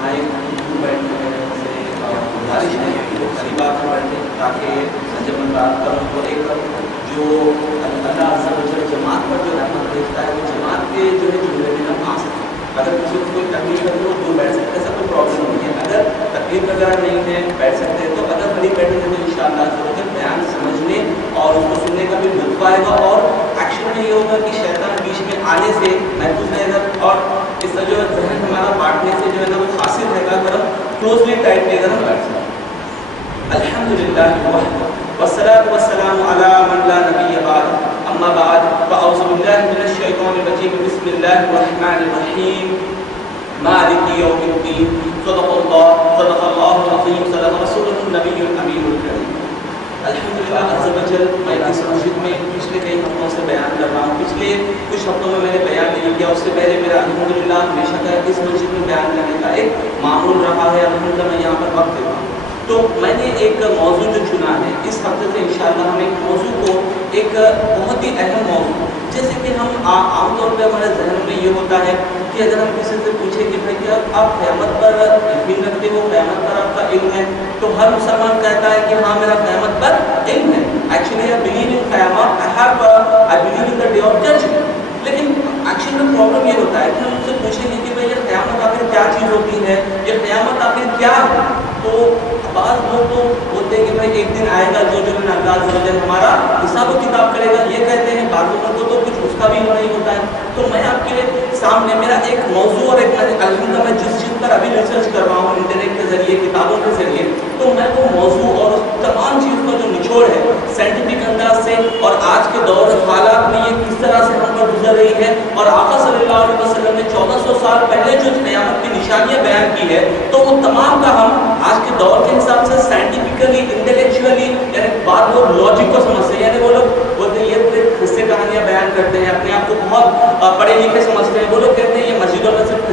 بھائی دور بیٹھے ہیں سے گزارش ہے کہ وہ قریب آ کر بیٹھے تاکہ جب میں بات کروں تو ایک جو اللہ عز و جل جماعت پر جو رحمت بھیجتا ہے وہ جماعت کے جو ہے جملے میں ہم آ سکتے ہیں. اگر کسی کو کوئی تکلیف ہے تو دور بیٹھ سکتے ہیں, ایسا کوئی پرابلم نہیں ہے. اگر تکلیف وغیرہ نہیں ہے بیٹھ سکتے ہیں, تو اگر قریب بیٹھے ہیں تو انشاءاللہ بیان سمجھنے اور اس کو سننے کا بھی لطف آئے گا, اور ایکشن میں یہ ہوگا کہ شیطان بیچ میں آنے سے محفوظ رہے گا, اور اس طرح جو ہے ذہن ہمارا بانٹنے سے جو ہے نا وہ خاصی رہے گا. اگر ہم کلوزلی ٹائٹ لے کر ہم بیٹھ سکتے ہیں. الحمدللہ والصلاة والسلام علی من لا نبی بعد, اما بعد فاعوذ باللہ من الشیطان الرجیم, بسم اللہ الرحمن الرحیم, مالک یوم الدین, صدق اللہ العظیم, صدق رسولہ النبی الامین الکریم. الحمدللہ عز و جل میں اس مسجد میں پچھلے کئی ہفتوں سے بیان کر رہا ہوں. پچھلے کچھ ہفتوں میں میں نے بیان نہیں کیا, اس سے پہلے میرا الحمدللہ ہمیشہ کا اس مسجد میں بیان کرنے کا ایک معمول رہا ہے. الحمدللہ میں یہاں پر وقت دیتا ہوں. تو میں نے ایک موضوع جو چنا ہے اس ہفتے سے انشاءاللہ ہم ایک موضوع کو ایک بہت ہی اہم موضوع, جیسے کہ ہم عام طور پہ ہمارے ذہنوں میں یہ ہوتا ہے کہ اگر ہم کسی سے پوچھیں کہ بھائی کیا آپ قیامت پر یقین رکھتے ہو, قیامت پر آپ کا علم ہے, تو ہر مسلمان کہتا ہے کہ ہاں میرا قیامت پر علم ہے. ایکچولی I believe in قیامت, I believe in the day of judgment. لیکن ایکچولی میں پرابلم یہ ہوتا ہے کہ ہم ان سے پوچھیں گے کہ بھائی یہ قیامت آخر کیا چیز ہوتی ہے, یہ قیامت آخر کیا ہے, تو بعض لوگ تو بولتے ہیں کہ بھائی ایک دن آئے گا جو اللہ عز و جل ہمارا حساب و کتاب کرے گا, یہ کہتے ہیں. بعض لوگوں کو تو کچھ اس کا بھی نہیں ہوتا ہے. تو میں آپ کے سامنے میرا ایک موضوع اور ایک الحمدللہ میں جس چیز پر ابھی ریسرچ کر رہا ہوں انٹرنیٹ کے ذریعے, کتابوں کے ذریعے, تو میں وہ موضوع اور اس تمام چیز کا جو نچوڑ ہے سائنٹیفک انداز سے, اور آج کے دور حالات میں یہ کس طرح سے ہم پر گزر رہی ہے, اور آقا صلی اللہ علیہ وسلم نے 1400 سال پہلے جو قیامت کی نشانیاں بیان کی ہے, تو وہ تمام کا ہم آج کے دور کے حساب سے سائنٹیفکلی, انٹلیکچولی, یعنی بات لوگ لاجک کو سمجھتے ہیں, یعنی وہ لوگ بولتے ہیں یہ پورے قصے کہانیاں بیان کرتے ہیں, اپنے آپ کو بہت پڑھے لکھے سمجھتے ہیں. وہ لوگ کہتے ہیں یہ مسجدوں میں صرف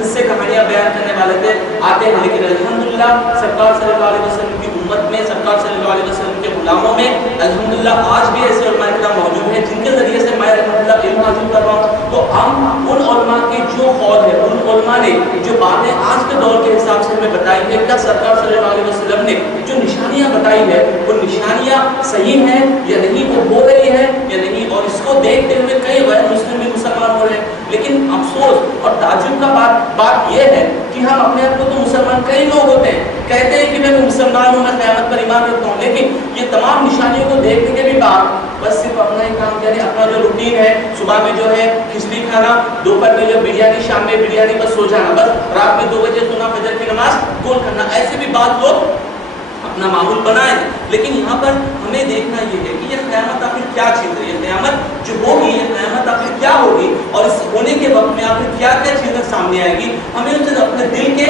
قصے کہانیاں بیان کرنے والے تھے آتے ہیں. لیکن الحمدللہ سرکار صلی اللہ علیہ وسلم کی امت میں, سرکار صلی اللہ علیہ وسلم کے غلاموں میں الحمدللہ آج بھی ایسے علماء کرام موجود ہیں جن کے ذریعے سے میں الحمدللہ علم حاصل کر رہا ہوں. تو ہم ان علماء کے جو قول ہے, ان علماء نے جو باتیں آج کے دور کے حساب سے ہمیں بتائی ہے, کیا سرکار صلی اللہ علیہ وسلم نے جو نشانیاں بتائی ہے وہ نشانیاں صحیح ہیں یا نہیں, وہ ہو رہی ہے یا نہیں, اور اس کو دیکھتے ہوئے کئی غیر مسلم بھی مسلمان ہو رہے ہیں. لیکن افسوس اور تعجب کا بات یہ ہے کہ ہم اپنے آپ کو تو مسلمان کئی لوگ ہوتے ہیں, کہتے ہیں کہ میں مسلمان ہوں, میں قیامت پر ایمان رکھتا ہوں, لیکن یہ تمام نشانیوں کو دیکھنے کے بھی بعد بس صرف اپنا ہی کام, یعنی اپنا جو روٹین ہے, صبح میں جو ہے کھچڑی کھانا, دوپہر میں جو بریانی, شام میں بریانی, بس سو جانا, بس رات میں 2 بجے سونا, فجر کی نماز گول کرنا, ایسے بھی بات لوگ اپنا معمول بنائیں. لیکن یہاں پر ہمیں دیکھنا یہ ہے کہ یہ قیامت آخر کیا چیز ہے, یہ قیامت جو ہوگی, یہ قیامت آخر کیا ہوگی, اور اس ہونے کے وقت میں آخر کیا کیا چیزیں سامنے آئے گی. ہمیں ان سے اپنے دل کے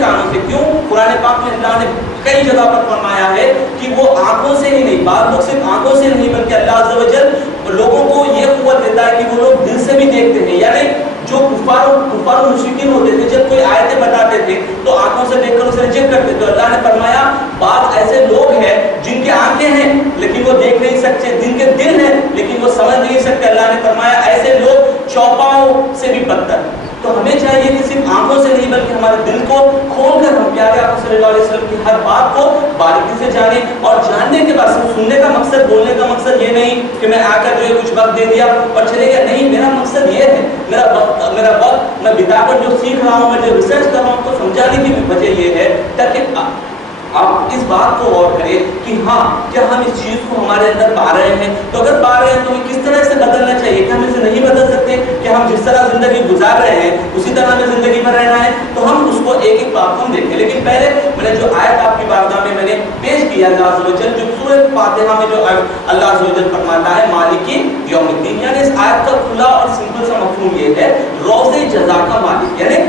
کانوں سے, کیوں قرآن پاک میں اللہ نے کئی جگہ پر فرمایا ہے کہ وہ آنکھوں سے ہی نہیں, بعض لوگ صرف آنکھوں سے نہیں بلکہ اللہ عز و جل لوگوں کو یہ قوت دیتا ہے کہ وہ لوگ دل سے بھی دیکھتے ہیں. یعنی جو کفار و مشرکین ہوتے تھے, جب کوئی آیتیں بتاتے تھے تو آنکھوں سے دیکھ کر اسے ریجیکٹ کرتے, تو اللہ نے فرمایا بعض ایسے لوگ ہیں جن کے آنکھیں ہیں لیکن وہ دیکھ نہیں سکتے, جن کے دل ہیں لیکن وہ سمجھ نہیں سکتے. اللہ نے فرمایا ایسے لوگ چوپاؤں سے بھی بدتر. تو ہمیں چاہیے کہ صرف آنکھوں سے نہیں بلکہ ہمارے دل کو کھول کر ہم پیارے آقا صلی اللہ علیہ وسلم کی ہر بات کو باریکی سے جانیں, اور جاننے کے بعد صرف سننے کا مقصد, بولنے کا مقصد یہ نہیں کہ میں آ کر جو ہے کچھ وقت دے دیا اور چلے گیا, نہیں, میرا مقصد یہ ہے, میرا وقت میں بتا کر جو سیکھ رہا ہوں, میں جو ریسرچ کر رہا ہوں, کو سمجھانے کی وجہ یہ ہے تاکہ آپ اس بات کو غور کریں کہ ہاں کیا ہم اس چیز کو ہمارے اندر پا رہے ہیں, تو اگر پا رہے ہیں تو ہمیں کس طرح سے بدلنا چاہیے, کہ ہم اسے نہیں بدل سکتے, کہ ہم جس طرح زندگی گزار رہے ہیں اسی طرح ہمیں زندگی میں رہنا ہے, تو ہم اس کو ایک ایک بات ہم دیکھیں. لیکن پہلے میں نے جو آیت آپ کی بارگاہ میں نے پیش کیا, اللہ عز و جل جو سورۃ فاتحہ میں جو اللہ عز و جل فرماتا ہے مالک یوم الدین, یعنی اس آیت کا کھلا اور سمپل سا مفہوم یہ ہے روز جزا کا مالک, یعنی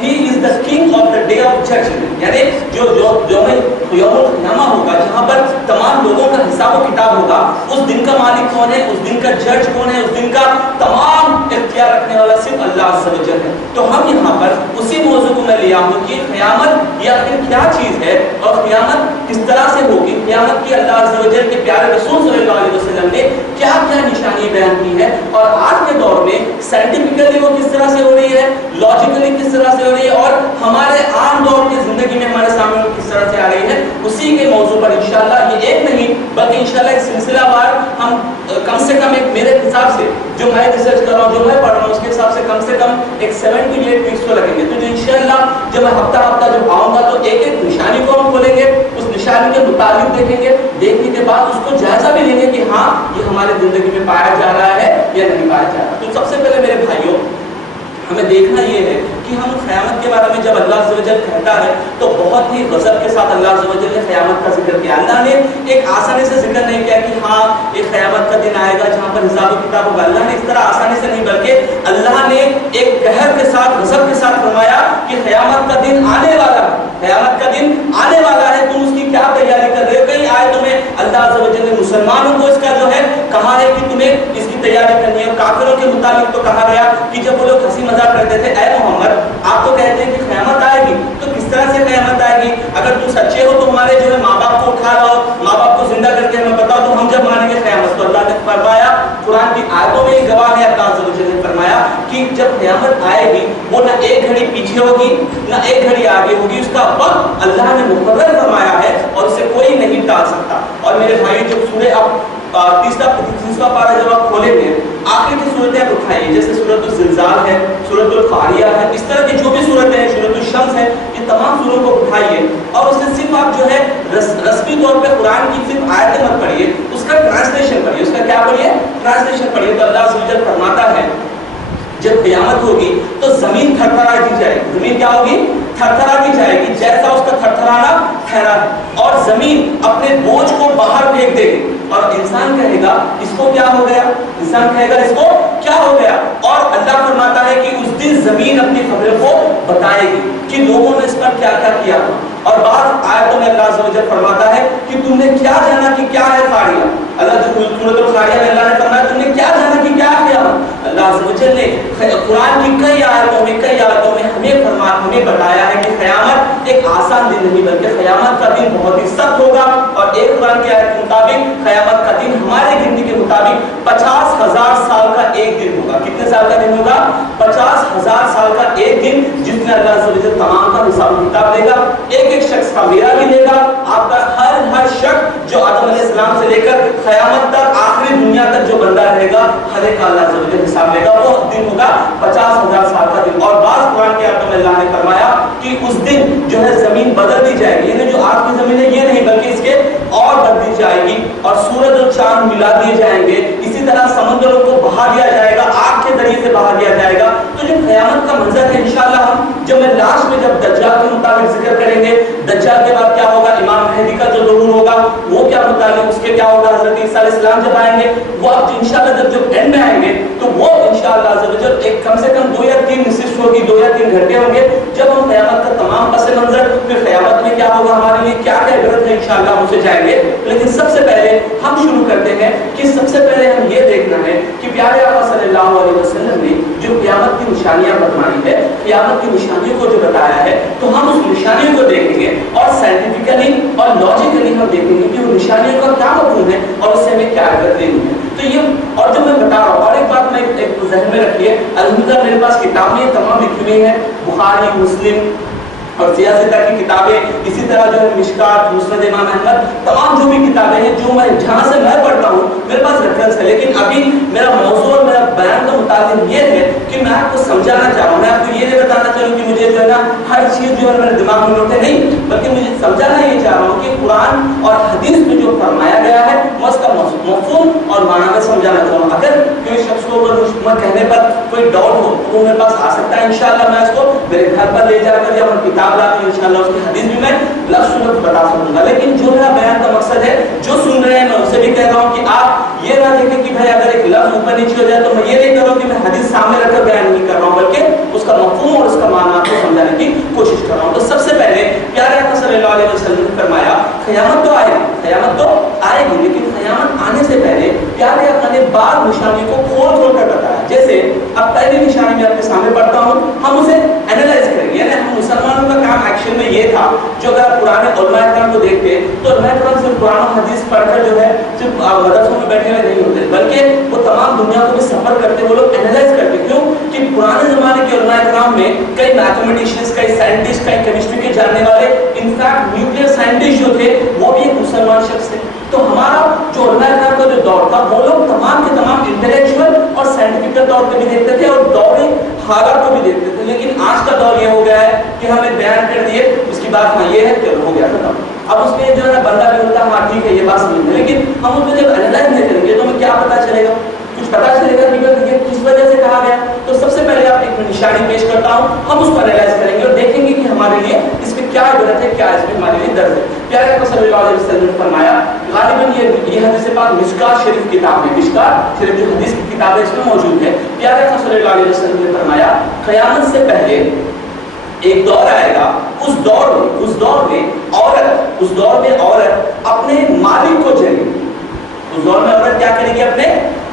he is the king of the day of judgment, یعنی جو یوم القیامہ ہوگا جہاں پر تمام لوگوں کا حساب و کتاب ہوگا, اس دن کا مالک کون ہے, اس دن کا جج کون ہے, اس دن کا تمام اختیار رکھنے والا صرف اللہ عز و جل ہے. تو ہم یہاں پر اسی موضوع کو میں لیا ہوں کہ قیامت یہ آخر کیا چیز ہے اور قیامت کس طرح سے ہوگی. قیامت کی اللہ عز و جل کے پیارے رسول صلی اللہ علیہ وسلم نے کیا کیا نشانی بیان کی ہے, اور آج کے دور میں سائنٹیفکلی وہ کس طرح سے ہو رہی ہے, لاجیکلی کس طرح سے ہو رہی ہے, اور ہمارے عام دور کی زندگی میں ہمارے سامنے کس طرح سے آ رہی ہے. اسی کے موضوع پر انشاءاللہ یہ ایک نہیں بلکہ انشاءاللہ ایک سلسلہ وار ہم کم سے کم ایک میرے حساب سے جو میں ریسرچ کر رہا ہوں, جو میں پڑھ رہا ہوں, اس کے حساب سے کم ایک 7 to 8 ویکس تو لگیں گے. تو انشاءاللہ جب میں ہفتہ جب آؤں گا تو ایک ایک نشانی کو ہم کھولیں گے, اس نشانی کے مطابق دیکھیں گے, دیکھنے کے بعد اس کو جائزہ بھی لیں گے کہ ہاں یہ ہماری زندگی میں پایا جا رہا ہے یا نہیں پایا جا رہا. تو سب سے پہلے میرے بھائیوں ہمیں دیکھنا یہ ہے کہ ہم قیامت کے بارے میں جب اللہ عز و جل کہتا ہے تو بہت ہی غضب کے ساتھ اللہ عز و جل نے قیامت کا ذکر کیا. اللہ نے ایک آسانی سے ذکر نہیں کیا کہ ہاں ایک قیامت کا دن آئے گا جہاں پر حساب و کتاب ہوگا. اللہ نے اس طرح آسانی سے نہیں, بلکہ اللہ نے ایک قہر کے ساتھ غضب کے ساتھ فرمایا کہ قیامت کا دن آنے والا ہے, قیامت کا دن آنے والا ہے, تم اس کی کیا تیاری کر رہے ہو. کئی آیتوں میں اللہ عز و جل نے مسلمانوں کو اس کا جو ہے کہا ہے کہ تمہیں اس کی تیاری کرنی ہے. کافروں کے مطابق تو کہا گیا کہ جب وہ لوگ ہنسی مذاق کرتے تھے, اے محمد آپ تو کہتے ہیں کہ قیامت آئے گی, تو کس طرح سے قیامت آئے گی, اگر تم سچے ہو تو ہمارے جو ہے ماں باپ کو اٹھا لاؤ, ماں باپ کو زندہ کر کے ہمیں بتاؤ تو ہم جب مانیں گے قیامت. تو اللہ نے فرمایا, قرآن کی آیتوں میں ایک گواہ ہے, اللہ عز و جل نے فرمایا کہ جب قیامت آئے گی وہ نہ ایک گھڑی پیچھے ہوگی نہ ایک گھڑی آگے ہوگی, اس کا وقت اللہ نے مقرر فرمایا ہے اور اسے کوئی نہیں ٹال سکتا. اور میرے بھائی جب سورہ اب تیسرا پارہ جب آپ کھولیں گے آخر کی صورتیں آپ اٹھائیے, جیسے سورۃ الزلزال ہے, سورۃ القاریہ ہے, اس طرح کی جو بھی صورتیں ہیں, سورۃ الشمس ہے, یہ تمام سوروں کو اٹھائیے اور اس سے صرف آپ جو ہے رسمی طور پہ قرآن کی صرف آیتیں مت پڑھیے, اس کا ٹرانسلیشن پڑھیے. اس کا کیا پڑھیے؟ ٹرانسلیشن پڑھیے. تو اللہ عز و جل فرماتا ہے جب قیامت ہوگی تو زمین تھرتھرا دی جائے گی. زمین کیا ہوگی؟ تھرتھرا دی جائے گی, جیسا اس کا تھرتھرانا ٹھہرا ہے, اور زمین اپنے بوجھ کو باہر پھینک دے گی اور انسان کہے گا اس کو کیا ہو گیا, انسان کہے گا اس کو کیا ہو گیا. اور اللہ فرماتا ہے کہ اس دن زمین اپنی خبروں کو بتائے گی کہ لوگوں نے اس پر کیا کیا کیا. اور بعض آیتوں میں اللہ عز و جل فرماتا ہے کہ تم نے کیا جانا کہ کیا ہے قاریہ. اللہ جو سورۃ القاریہ میں اللہ نے فرمایا تم نے کیا جانا کہ کیا کیا. اللہ عز و جل نے قرآن کی کئی آیتوں میں ہمیں بتایا ہے کہ قیامت ایک آسان دن نہیں بلکہ قیامت کا دن بہت ہی سخت ہوگا. اور ایک قرآن کی آیت کے مطابق قیامت کا دن ہمارے گنتی کے مطابق 50,000 سال کا ایک دن ہوگا. کتنے سال کا دن ہوگا؟ 50,000 سال کا ایک دن, جس میں اللہ عز و جل تمام کا حساب و کتاب لے گا. ایک شخص کا میرا بھی لے گا, آپ کا ہر شخص جو آدم علیہ السلام سے لے کر قیامت تک آخری دنیا تک جو بندہ رہے گا ہر ایک کا اللہ عز و جل حساب لے گا. وہ دن ہوگا 50,000 سال کا دن. اور بعض قرآن کی آیتوں میں اللہ نے فرمایا کہ اس دن جو ہے زمین بدل دی جائے گی, یعنی جو آج کی زمین ہے یہ نہیں بلکہ اس کے اور بدل دی جائے گی, اور سورج اور چاند ملا دیے جائیں گے. اسی طرح سمندروں کو بہا دیا جائے گا, آگ کے ذریعے سے بہا دیا جائے گا. تو جو قیامت کا منظر ہے انشاءاللہ ہم جب میں لاسٹ میں جب دجال کے مطابق ذکر کریں گے, دجال کے بعد کیا ہوگا, امام مہدی کا جو ظہور ہوگا وہ کیا متعلق, اس کے کیا ہوگا, حضرت عیسیٰ علیہ السلام جب آئیں گے وہ اب انشاءاللہ جب اینڈ میں آئیں گے تو وہ انشاءاللہ عز و جل ایک کم سے کم 2 یا 3 نشست ہوگی, 2 یا 3 گھنٹے ہوں گے جب ہم قیامت کا تمام پس منظر, پھر قیامت میں کیا ہوگا ہمارے لیے کیا کیا عبرت ہے انشاءاللہ ہم اسے جائیں گے. لیکن سب سے پہلے ہم شروع کرتے ہیں کہ سب سے پہلے ہم یہ دیکھنا ہے کہ پیارے آقا صلی اللہ علیہ وسلم نے جو قیامت کی نشانیاں بتائی ہے, قیامت کی نشانیوں کو جو بتایا ہے, تو ہم اس نشانیوں کو دیکھیں گے اور سائنٹیفکلی اور لاجیکلی ہم دیکھیں گے کہ وہ نشانیوں کا کیا مفہوم ہے اور اس سے ہمیں کیا عبرت لینی ہے. تو یہ اور جو میں بتا رہا ہوں, اور ایک بات میں ایک ذہن میں رکھیے, الحمدللہ میرے پاس کتابیں تمام لکھی ہوئی ہیں, بخاری, مسلم اور سیاستہ کی کتابیں, اسی طرح جو ہے مشکات, مسند امام احمد, تمام جو بھی کتابیں ہیں جو میں جہاں سے میں پڑھتا ہوں میرے پاس ریفرنس ہے. لیکن ابھی میرا موضوع اور میرا بیان کا مطالب یہ ہے کہ میں آپ کو سمجھانا چاہوں, میں آپ کو یہ نہیں بتانا چاہوں کہ مجھے جو ہے نا ہر چیز جو ہے میرے دماغ میں نوٹے نہیں, بلکہ مجھے سمجھانا یہ چاہ رہا ہوں کہ قرآن اور حدیث میں جو فرمایا گیا ہے میں اس کا مفہوم اور معنی میں سمجھانا چاہوں. اگر کوئی شخص کو اگر کہنے پر کوئی ڈاؤٹ ہو تو وہ میرے پاس آ سکتا ہے, انشاءاللہ میں اس کو میرے گھر پر لے جا کر یا کتاب لا کے انشاءاللہ اس کی حدیث بھی میں لفظ لفظ بتا سکوں گا. لیکن جو میرا بیان کا مقصد ہے, جو سن رہے ہیں میں اسے بھی کہہ رہا ہوں کہ آپ یہ نہ دیکھیں کہ بھائی اگر ایک لفظ اوپر نیچے ہو جائے تو میں یہ نہیں کر رہا ہوں کہ میں حدیث سامنے رکھ کر بیان نہیں کر رہا ہوں, بلکہ اس کا مفہوم اور اس کا معنی آپ کو سمجھانے کی کوشش کر رہا ہوں. تو سب سے پہلے پیارے آقا صلی اللہ علیہ وسلم نے فرمایا قیامت تو آئے گی, قیامت تو آئے گی, لیکن قیامت آنے سے پہلے प्यारे आका ने बार निशानी को खोल खोल कर बताया। जैसे अब पहली निशानी मैं आपके सामने पढ़ता हूँ, हम उसे एनालाइज करेंगे। यानी हम मुसलमानों का काम एक्शन में ये था, जो अगर आप पुराने उलमा इकराम को देखते तो उलमा इकराम सिर्फ कुरान और हदीस पढ़कर जो है सिर्फ मदरसों में बैठे हुए नहीं होते, बल्कि वो तमाम दुनिया को भी सफर करते, वो लोग एनालाइज करते। क्यों कि पुराने जमाने के उलमा इकराम में कई मैथमेटिशियंस, कई साइंटिस्ट, कई केमिस्ट्री के जानने वाले, इनफैक्ट न्यूक्लियर साइंटिस्ट जो थे वो भी एक मुसलमान शख्स थे। तो हमारा जो उलमा इकराम का जो दौर था, वो लोग तमाम के तमाम इंटेलेक्चुअल और साइंटिफिक तौर पे भी देखते थे और दौरे हालात को भी देखते थे। लेकिन आज का दौर ये हो गया है कि हमें बयान कर दिए, उसकी बात हाँ ये है, चलो हो गया खत्म। अब उसमें जो है बंदा भी होता है हाँ ठीक है ये बात समझ में, लेकिन हम उसमें जब एनालाइज नहीं करेंगे तो हमें क्या पता चलेगा, कुछ पता चलेगा कि ये किस वजह से कहा गया। तो सबसे पहले आप एक निशानी पेश करता हूँ, हम उसको एनालाइज करेंगे और देखेंगे कि हमारे लिए इसमें क्या इबारत है, क्या इसमें हमारे लिए दर्ज है। प्यारे आका सल्लल्लाहु अलैहि वसल्लम ने फरमाया, गालिबन ये हदीस पाक मिशकात शरीफ किताब है, मिशकात शरीफ जो हदीस की किताब है इसमें मौजूद है। प्यारे आका सल्लल्लाहु अलैहि वसल्लम ने फरमाया, क़यामत से पहले एक दौर आएगा, उस दौर में औरत अपने मालिक को जलेगी। उस दौर में औरत क्या करेगी, अपने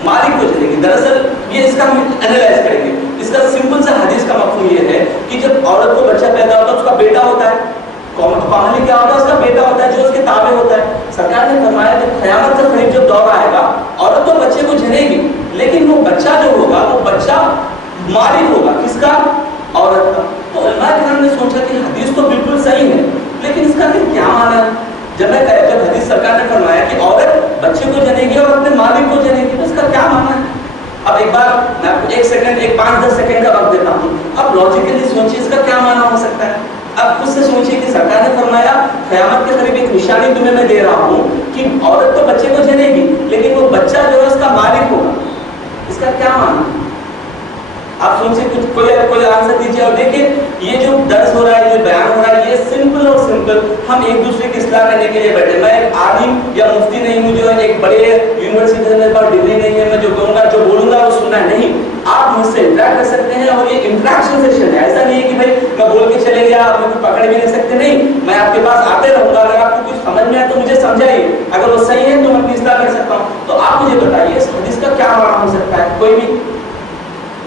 मालिक को जलेगी। दरअसल ये इसका हम एनालाइज करेंगे। इसका सिंपल सा हदीस का मफहूम ये है कि जब औरत को बच्चा पैदा होता है उसका बेटा होता है, कॉमनली क्या होता है, उसका बेटा होता है जो उसके ताबे होता है। सरकार ने फरमाया जब क़यामत से करीब जब दौर आएगा, औरत तो बच्चे को जनेगी, लेकिन वो बच्चा जो होगा वो बच्चा मालिक होगा, किसका, औरत का। तो उलमा इकराम ने सोचा कि हदीस तो बिल्कुल सही है, लेकिन इसका फिर क्या माना है। जब हदीस सरकार ने फरमाया कि औरत बच्चे को जनेगी और अपने मालिक को जनेगी, तो इसका क्या माना है। अब एक बार मैं आपको 5-10 सेकंड का वक्त देता हूँ, अब लॉजिकली सोचिए इसका क्या माना हो सकता है। अब खुद से सोचिए कि सरकार ने फरमाया क़यामत के करीब एक निशानी तुम्हें मैं दे रहा हूँ कि औरत तो बच्चे को जनेगी, लेकिन वो बच्चा जो है उसका मालिक होगा, इसका क्या माना। आप सोचिए, कुछ कोई आंसर दीजिए। और देखिए ये जो दर्स हो रहा है, जो बयान हो रहा है, ये सिंपल और सिंपल हम एक दूसरे की इस्लाह करने के लिए बैठे। मैं एक आलिम या मुफ्ती नहीं हूँ, जो एक बड़े यूनिवर्सिटी से मेरे पास डिग्री नहीं है, मैं जो कहूँगा जो बोलूँगा वो सुनना नहीं। आप मुझसे इंटरेक्ट कर सकते हैं और ये इंटरेक्शन सेशन है। ऐसा नहीं है कि भाई मैं बोल के चले गया, आप मुझे पकड़ भी नहीं सकते, नहीं, मैं आपके पास आते रहूँगा। अगर आपको कुछ समझ में आए तो मुझे समझाइए, अगर वो सही है तो मैं अपनी इस्लाह कर सकता हूँ। तो आप मुझे बताइए इस हदीस का क्या माना हो सकता है। कोई भी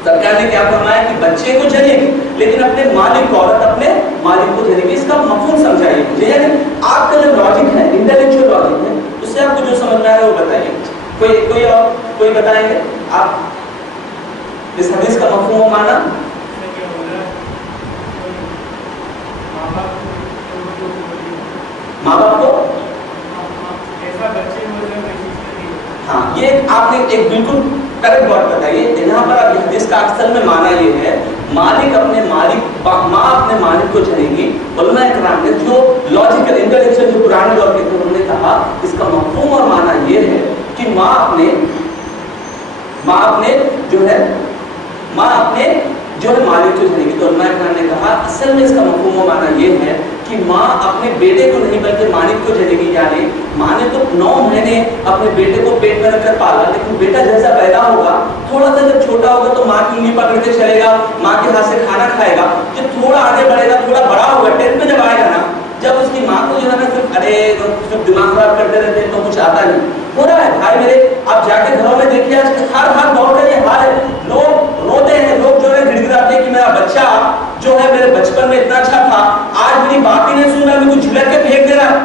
सरकार ने क्या फरमाया कि बच्चे को जनेगी, लेकिन अपने मालिक को, औरत अपने मालिक को जनेगी, इसका मफहूम समझाइए मुझे। यानी आपका जो लॉजिक है, इंटेलेक्चुअल लॉजिक है, उससे आपको जो समझ में आ रहा है वो बताइए। कोई बताएंगे आप इस हदीस का मफहूम माना। माँ बाप को, हाँ, ये आपने एक बिल्कुल करेक्ट बात बताइए। यहाँ पर अब हदीस का अक्सर में माना ये है, माँ अपने मालिक को जनेगी। उलमा इकराम ने जो लॉजिकल इंटेलेक्चुअल जो पुराने दौर के थे उन्होंने कहा इसका मफहूम और माना ये है कि माँ अपने जो है मालिक को जनेगी। तो उलमा इकराम ने कहा असल में इसका मफहूम और माना ये है कि माँ अपने बेटे को नहीं बल्कि मालिक को जनेगी। यानी माँ ने तो 9 महीने अपने बेटे को पेट में रखकर पाला, लेकिन बेटा जैसा पैदा होगा, थोड़ा सा जब छोटा होगा तो माँ की उंगली पकड़ के चलेगा, माँ के हाथ से खाना खाएगा। जब थोड़ा आगे बढ़ेगा, थोड़ा बड़ा होगा, 10th में जब आएगा ना, जब उसकी माँ को जो है ना सिर्फ दिमाग खराब करते रहते हैं तो कुछ आता नहीं। हो रहा है भाई मेरे, आप जाके घरों में देखिए, आज हर दौर का ये हाल है। लोग रोते हैं, लोग जो है गिड़गिड़ाते हैं कि मेरा बच्चा जो है मेरे बचपन में इतना अच्छा था, आज मेरी बात ही नहीं सुन रहा, मेरे को झिलक के फेंक दे रहा।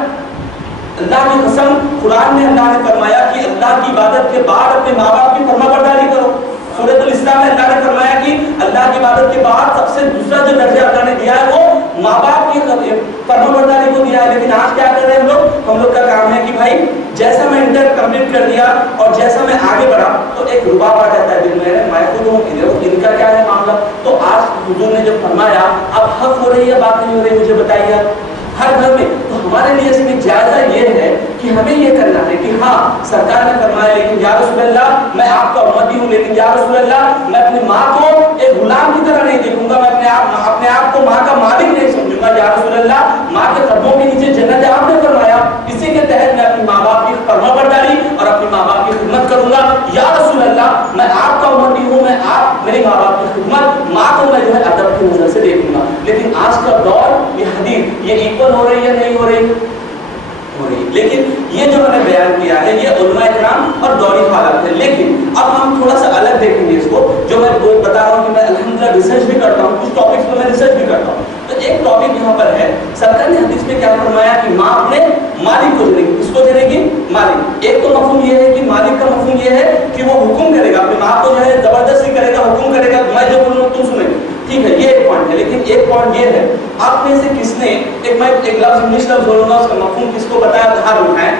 अल्लाह की कसम, कुरान में अल्लाह ने फरमाया कि अल्लाह की इबादत के बाद अपने माँ बाप की फरमाबरदारी करो। सूरह इस्लाम में अल्लाह ने फरमाया कि अल्लाह की इबादत के बाद सबसे दूसरा जो दर्जा अल्लाह ने दिया है वो माँ बाप की फरमाबरदारी को दिया है। लेकिन आज क्या कर रहे हैं हम लोग का काम है कि भाई जैसा मैं इंटर कंप्लीट कर दिया और जैसा मैं आगे बढ़ा तो एक रुबाब आ जाता है दिल में, मैं खुद हूँ, इनका क्या है मामला। तो आज हुजूर ने जब फरमाया अब हक हो रही है, बात नहीं हो रही, मुझे बताइए हर घर में। तो हमारे लिए इसमें जायजा ये है कि हमें ये करना है कि हाँ सरकार ने फरमाया लेकिन या रसूल अल्लाह मैं आपका उम्मती हूँ, लेकिन या रसूल अल्लाह मैं अपनी माँ को एक गुलाम की तरह नहीं देखूंगा, मैं अपने आप को माँ का मालिक नहीं समझूंगा। या रसूल अल्लाह माँ के कदमों के नीचे जन्नत है, आपने फरमाया, इसी के तहत मैं अपनी माँ बाप की फरमाबरदारी और अपनी माँ बाप की खिदमत करूंगा। या रसूल अल्लाह मैं आपका उम्मती हूँ, मैं आप मेरे माँ बाप की खिदमत, माँ को मैं जो है अदब की नजर से देखूंगा। लेकिन आज का दौर ये हदीस ये इक्वल हो रही है नहीं हो रही, ہو رہی ہے. لیکن یہ جو میں نے بیان کیا ہے یہ علماء کرام اور دوری حالات ہے. لیکن اب ہم تھوڑا سا الگ دیکھیں گے اس کو. جو میں بتا رہا ہوں کہ میں الحمدللہ ریسرچ بھی کرتا ہوں, کچھ ٹاپکس پہ میں ریسرچ بھی کرتا ہوں. تو ایک ٹاپک یہاں پر ہے, سرکار نے حدیث میں کیا فرمایا کہ ماں اپنے مالک کو جنے گی. کس کو جنے گی؟ مالک. ایک تو مفہوم یہ ہے کہ مالک کا مفہوم یہ ہے کہ وہ حکم کرے گا, اپنی ماں کو جو ہے زبردستی کرے گا, حکم کرے گا, میں جو بولوں تم سنیں گے. ٹھیک ہے, یہ ایک پوائنٹ ہے. لیکن ایک پوائنٹ یہ ہے, آپ میں سے کس نے میں ایک لفظ انگلش لفظ بولوں گا, اس کا مفہوم کس کو پتا ہے ہاتھ اٹھائیں.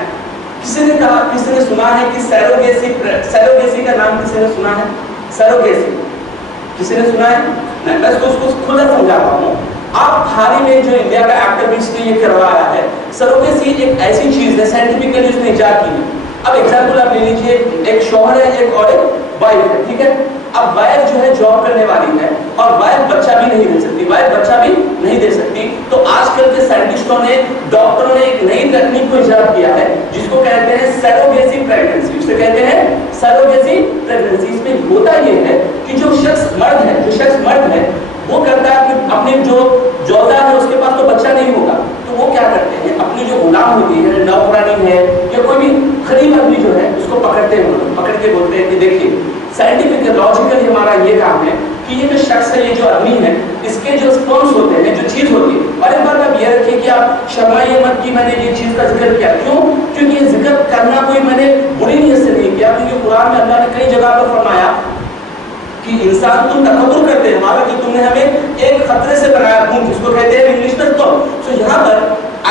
کسی نے کہا, کسی نے سنا ہے کہ سیروگیسی کا نام کسی نے سنا ہے؟ سیروگیسی کسی نے سنا ہے؟ نہیں, میں اس کو کھلا سمجھا رہا ہوں. آپ حال ہی میں جو انڈیا کا ایکٹیوسٹ نے یہ کروایا ہے, سیروگیسی ایک ایسی چیز ہے سائنٹیفکلی اس نے ایجاد کی ہے. اب ایگزامپل آپ لے لیجیے, ایک شوہر ہے ایک اور ایک وائف ہے. ٹھیک ہے, اب وائف جو ہے جاب کرنے والی ہے اور وائف بچہ بھی نہیں دے سکتی, وائف بچہ بھی نہیں دے سکتی. تو آج کل کے سائنٹسٹوں نے, ڈاکٹروں نے ایک نئی تکنیک کو ایجاد کیا ہے جس کو کہتے ہیں سیروگیسی پریگننسی. اسے کہتے ہیں سیروگیسی پریگننسی. اس میں ہوتا یہ ہے کہ جو شخص مرد ہے وہ کرتا ہے کہ اپنی جو جوزا ہے اس کے پاس تو بچہ نہیں ہوگا, تو وہ کیا کرتے ہیں, اپنی جو غلام ہوتی ہے, نوکرانی ہے یا کوئی بھی غریب آدمی جو ہے اس کو پکڑ کے بولتے ہیں کہ دیکھیے سائنٹیفک لاجیکلی ہمارا یہ کام ہے کہ یہ جو شخص ہے, یہ جو آدمی ہے, اس کے جو سپرمز ہوتے ہیں, جو چیز ہوتی ہے. اور ایک بات آپ یہ رکھیے کہ آپ شرمائیے مت کہ میں نے یہ چیز کا ذکر کیا. کیوں؟ کیونکہ یہ ذکر کرنا کوئی میں نے بری نیت سے نہیں کیا, کیونکہ قرآن میں اللہ نے کئی جگہ پر فرمایا کہ انسان تم تکبر کرتے ہیں, حالانکہ تم نے ہمیں ایک خطرے سے بنایا خون, جس کو کہتے ہیں انگلش میں تو. سو یہاں پر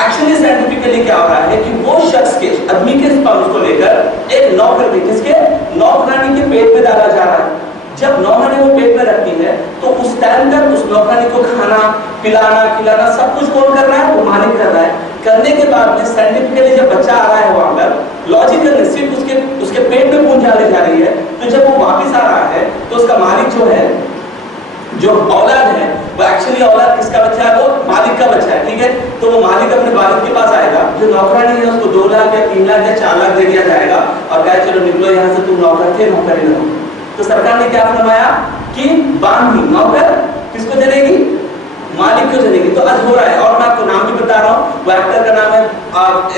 ایکچولی سائنٹیفکلی کیا ہو رہا ہے کہ وہ شخص کے آدمی کے سپرمز کو لے کر ایک نوکر کے, جس کے نوکرانی کے پیٹ میں ڈالا جا رہا ہے. جب نوکرانی وہ پیٹ میں رکھتی ہے تو اس ٹائم تک اس نوکرانی کو کھانا پلانا کھلانا سب کچھ کون کر رہا ہے؟ وہ مالک کر رہا ہے. کرنے کے بعد میں سائنٹیفکلی جب بچہ آ رہا ہے وہاں پر, لاجیکل صرف اس کے پیٹ میں خون ڈالی جا رہی ہے, تو جب وہ واپس آ رہا ہے تو اس کا مالک جو ہے, جو اولاد ہے, وہ ایکچولی اولاد کس کا بچہ ہے؟ وہ مالک کا بچہ ہے. ٹھیک ہے, تو وہ مالک اپنے والد کے پاس آئے گا, جو نوکرانی ہے اس کو 2 لاکھ یا 3 لاکھ یا 4 لاکھ دے دیا جائے گا اور کہے چلو نکلو یہاں سے, تم نوکر تھے نوکری رہو. تو سرکار نے کیا فرمایا کہ باندھی نوکر کس کو چلے گی؟ مالک کو چلے گی. تو آج ہو رہا ہے, اور میں آپ کو نام بھی بتا رہا ہوں. وہ ایکٹر کا نام ہے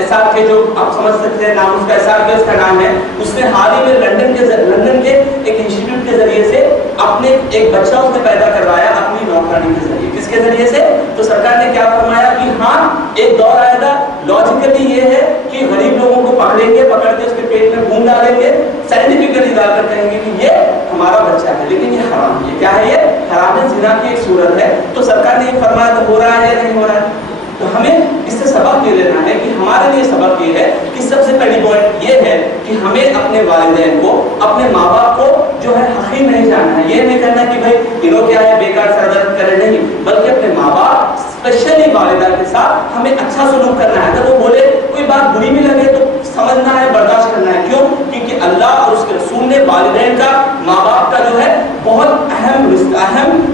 SR کے, جو آپ سمجھ سکتے ہیں نام اس کا SR کے, اس کا نام ہے. اس نے حال ہی میں لندن کے ایک انسٹیٹیوٹ کے ذریعے سے اپنے ایک بچہ اس نے پیدا کروایا اپنی نوکرانی کے ذریعے. کس کے ذریعے سے؟ تو سرکار نے کیا فرمایا کہ ہاں ایک دور آئے گا, لاجیکلی یہ ہے کہ غریب لوگوں کو پکڑیں گے, پکڑ کے اس کے پیٹ میں خون ڈالیں گے, سائنٹیفکلی لا کر کہیں گے کہ یہ ہمارا بچہ ہے. لیکن یہ حرام ہے. کیا ہے یہ؟ حرام ہے, زنا کی ایک صورت ہے. تو سرکار نے یہ فرمایا تو ہو رہا ہے یا نہیں ہو رہا ہے؟ تو ہمیں اس سے سبق یہ لینا ہے کہ ہمارے لیے سبق یہ ہے کہ سب سے پہلی پوائنٹ یہ ہے کہ ہمیں اپنے والدین کو, اپنے ماں باپ کو جو ہے حقیر نہیں جاننا ہے. یہ نہیں کہنا کہ بھائی انہوں کیا ہے بیکار سر درد کرے, نہیں, بلکہ اپنے ماں باپ اسپیشلی والدہ کے ساتھ ہمیں اچھا سلوک کرنا ہے. اگر وہ بولے کوئی بات بری بھی لگے تو سمجھنا ہے, برداشت کرنا ہے. کیوں؟ کیونکہ اللہ اور اس کے رسول نے والدین کا, ماں باپ کا جو ہے بہت اہم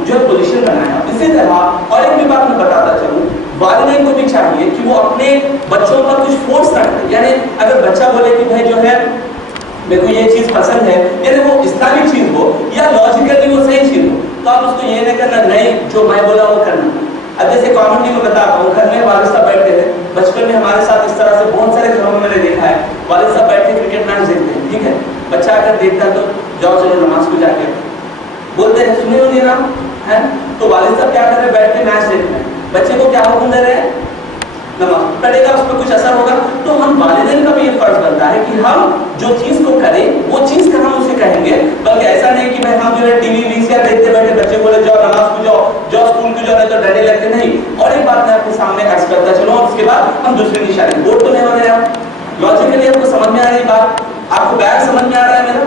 جو پوزیشن بنایا. اسی طرح اور ایک بھی بات میں بتاتا چلوں, والدین کو بھی چاہیے کہ وہ اپنے بچوں پر کچھ فورس نہ کریں. یعنی اگر بچہ بولے کہ بھائی جو ہے میرے کو یہ چیز پسند ہے, یعنی وہ اسلامک چیز ہو یا لاجیکلی وہ صحیح چیز ہو, تو آپ اس کو یہ نہیں کرنا نہیں جو میں بولا وہ کرنا. اب جیسے کامنلی میں بتاتا ہوں, گھر میں والد صاحب بیٹھتے ہیں, بچپن میں ہمارے ساتھ اس طرح سے بہت سارے گھروں میں میں نے دیکھا ہے, والد صاحب بیٹھ کے کرکٹ میچ دیکھتے ہیں. ٹھیک ہے, بچہ اگر دیکھتا ہے تو جاؤ چلو نماز کو جا کے بولتے ہیں سنے ہو نہیں رہا ہے, تو والد صاحب کیا کر رہے ہیں؟ بیٹھ کے میچ دیکھ رہے ہیں. بچے کو کیا حکم دے رہے ہیں؟ نماز پڑھے گا, اس پہ کچھ اثر ہوگا. تو ہم والدین کا بھی یہ فرض بنتا ہے کہ ہم جو چیز کو کریں وہ چیز کا ہم اسے کہیں گے, بلکہ ایسا نہیں کہ بھائی ہم جو ہے ٹی وی VCR دیکھتے بیٹھے بچے بولے جاؤ نماز کو جاؤ اسکول کو جاؤ, تو ڈرنے لگتے نہیں. اور ایک بات میں آپ کے سامنے عرض کرتا چلوں, اور اس کے بعد ہم دوسری نشانی, بورڈ تو نہیں ہونے آپ لاجیکلی آپ کو سمجھ میں آ رہی بات, آپ کو بیان سمجھ میں آ رہا ہے میرا,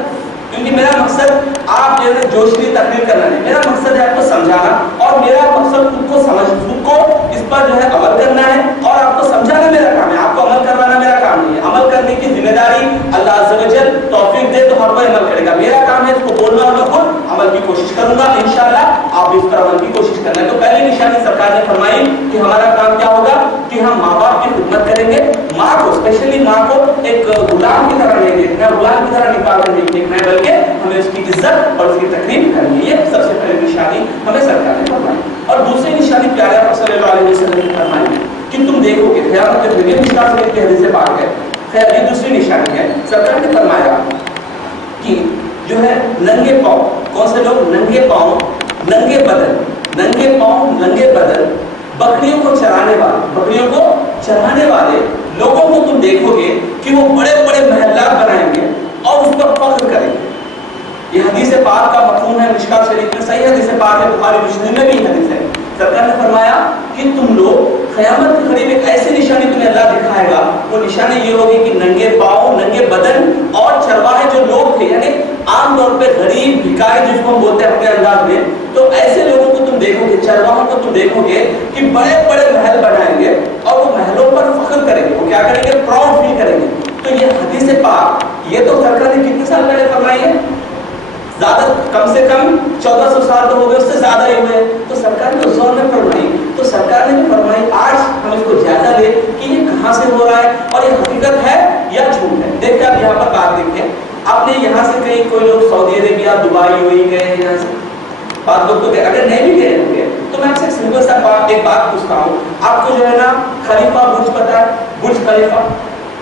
کیونکہ میرا مقصد آپ جو ہے جوشی تقریر کرنا نہیں, میرا مقصد ہے آپ کو سمجھانا, اور میرا مقصد خود کو اس پر جو ہے عمل کرنا ہے, اور آپ کو سمجھانا میرا کام ہے, آپ کو عمل کروانا میرا کام نہیں ہے. عمل کرنے کی ذمہ داری اللہ عز و جل توفیق دے تو ہر کوئی عمل کرے گا. میرا کام ہے اس کو بولنا, اور میں خود عمل کی کوشش کروں گا انشاءاللہ. آپ بھی اس پر عمل کی کوشش کرنا ہے. تو پہلی نشانی سرکار نے فرمائی کہ ہمارا کام کیا ہوگا کہ ہم ماں باپ کی خدمت کریں گے. ماں کو, اسپیشلی ماں کو ایک غلام کی طرح نہیں دیکھنا, غلام کی طرح نکال کر نہیں دیکھنا ہے, بلکہ ہمیں اس کی عزت اور اس کی تقریب کرنی ہے. یہ سب سے پہلی نشانی ہمیں سرکار نے فرمائی. اور دوسری نشانی پیارے آقا صلی اللہ علیہ وسلم نے فرمائی کہ تم دیکھو گے قیامت देख लीजिए, मिशकात शरीफ की हदीस से पाक है। खैर ये दूसरी निशानी है। सरकार ने फरमाया कि जो है नंगे पाँव, कौन से लोग नंगे पाँव नंगे बदन, नंगे पाँव नंगे बदन बकरियों को चराने वाले, बकरियों को चराने वाले लोगों को तुम देखोगे कि वो बड़े बड़े महल्लात बनाएंगे और उस पर फख्र करेंगे। ये हदीस पाक का मफ़हूम है, मिशकात शरीफ में सही हदीस पाक है, बुखारी मुस्लिम में भी हदीस है। सरकार ने फरमाया कि तुम लोग क़यामत के करीब एक ऐसी निशानी तुम्हें अल्लाह दिखाएगा, वो निशानी ये होगी कि नंगे पाँव नंगे बदन और चरवाहे जो लोग थे, यानी आम तौर पे गरीब भिखारी जिसको हम बोलते हैं अपने अंदाज में, तो ऐसे लोगों को तुम देखोगे, चरवाहों को तुम देखोगे कि बड़े बड़े महल बनाएंगे और वो महलों पर फख्र करेंगे, वो क्या करेंगे, प्राउड फील करेंगे। तो ये हदीस पाक ये तो सरकार ने कितने साल पहले फरमाई है, ज्यादा कम से कम 1400 साल तो हो गए, उससे ज्यादा ही हुए। तो सरकार ने उस दौर में फरमाई, तो सरकार ने भी फरमाई। आज हम इसको जायजा ले कि ये कहाँ से हो रहा है और ये हकीकत है या झूठ है। देखते आप यहाँ पर बात देखते, आपने यहाँ से कहीं कोई लोग सऊदी अरेबिया दुबई हुई गए, यहाँ से बात लोग तो गए, अगर नहीं भी गए होंगे तो मैं आपसे सिंपल सा एक बात पूछता हूँ, आपको जो है ना खलीफा बुर्ज पता है, बुर्ज खलीफा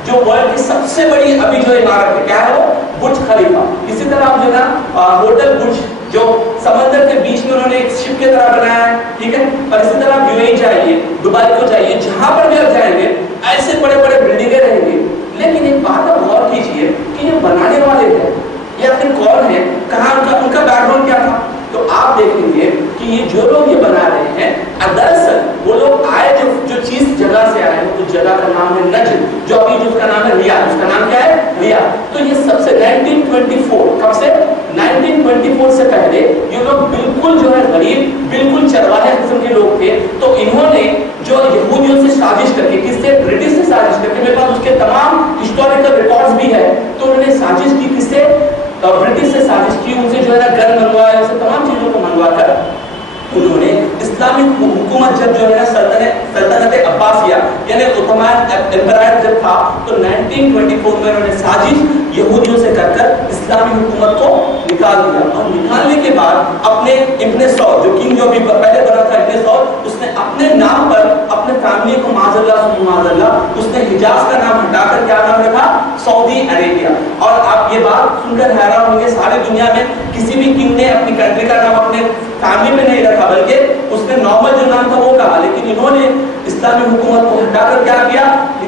जो वर्ल्ड की सबसे बड़ी अभी जो इमारत है, क्या है वो, बुर्ज खलीफा। इसी तरह आप जो है ना होटल बुर्ज जो समंदर के बीच में उन्होंने एक शिप की तरह बनाया है, ठीक है। और इसी तरह आप यूएई जाइए, दुबई को जाइए, जहां पर भी आप जाएंगे ऐसे बड़े बड़े बिल्डिंगें रहेंगी। लेकिन एक बात आप गौर कीजिए कि ये बनाने वाले हैं ये आखिर कौन है, कहाँ उनका बैकग्राउंड क्या था। तो आप देखेंगे कि ये जो लोग ये बना रहे हैं, दरअसल वो लोग आए जो चीज जगह से आए, उस जगह का नाम है नजद, जो अभी जिसका नाम है रियाद, उसका नाम क्या है, रियाद। तो ये सबसे 1924, कब से, 1924 से पहले ये लोग बिल्कुल जो है गरीब, बिल्कुल चरवाहे किस्म के लोग थे। तो इन्होंने जो यहूदियों से साजिश करके, किससे, ब्रिटिश से साजिश करके, मेरे पास उसके तमाम हिस्टोरिकल रिकॉर्ड्स भी है, तो उन्होंने साजिश की किससे, ब्रिटिश से साजिश की, उनसे जो है ना गन मंगवाया, उनसे तमाम चीजों को मंगवा कर उन्होंने इस्लामिक हुकूमत जब जो है ना सल्तनत अब्बासिया यानी ओटोमन एम्पायर जब था, तो 1924 में उन्होंने साजिश यहूदियों से कर इस्लामी हुकूमत को निकाल दिया। और निकालने के बाद अपने इब्ने सौद, जो किंग जो भी पहले बना था इब्ने सौद, उसने अपने नाम पर अपने फैमिली को माज़अल्लाह उसने हिजाज का नाम हटाकर क्या नाम रखा, सऊदी अरेबिया। और आप ये बात सुनकर हैरान होंगे, सारी दुनिया में किसी भी किंग ने अपनी कंट्री का नाम अपने फैमिली में नहीं रखा, बल्कि उसने नॉर्मल जो नाम था वो कहा। लेकिन इन्होंने इस्लामी हुकूमत को हटाकर क्या किया,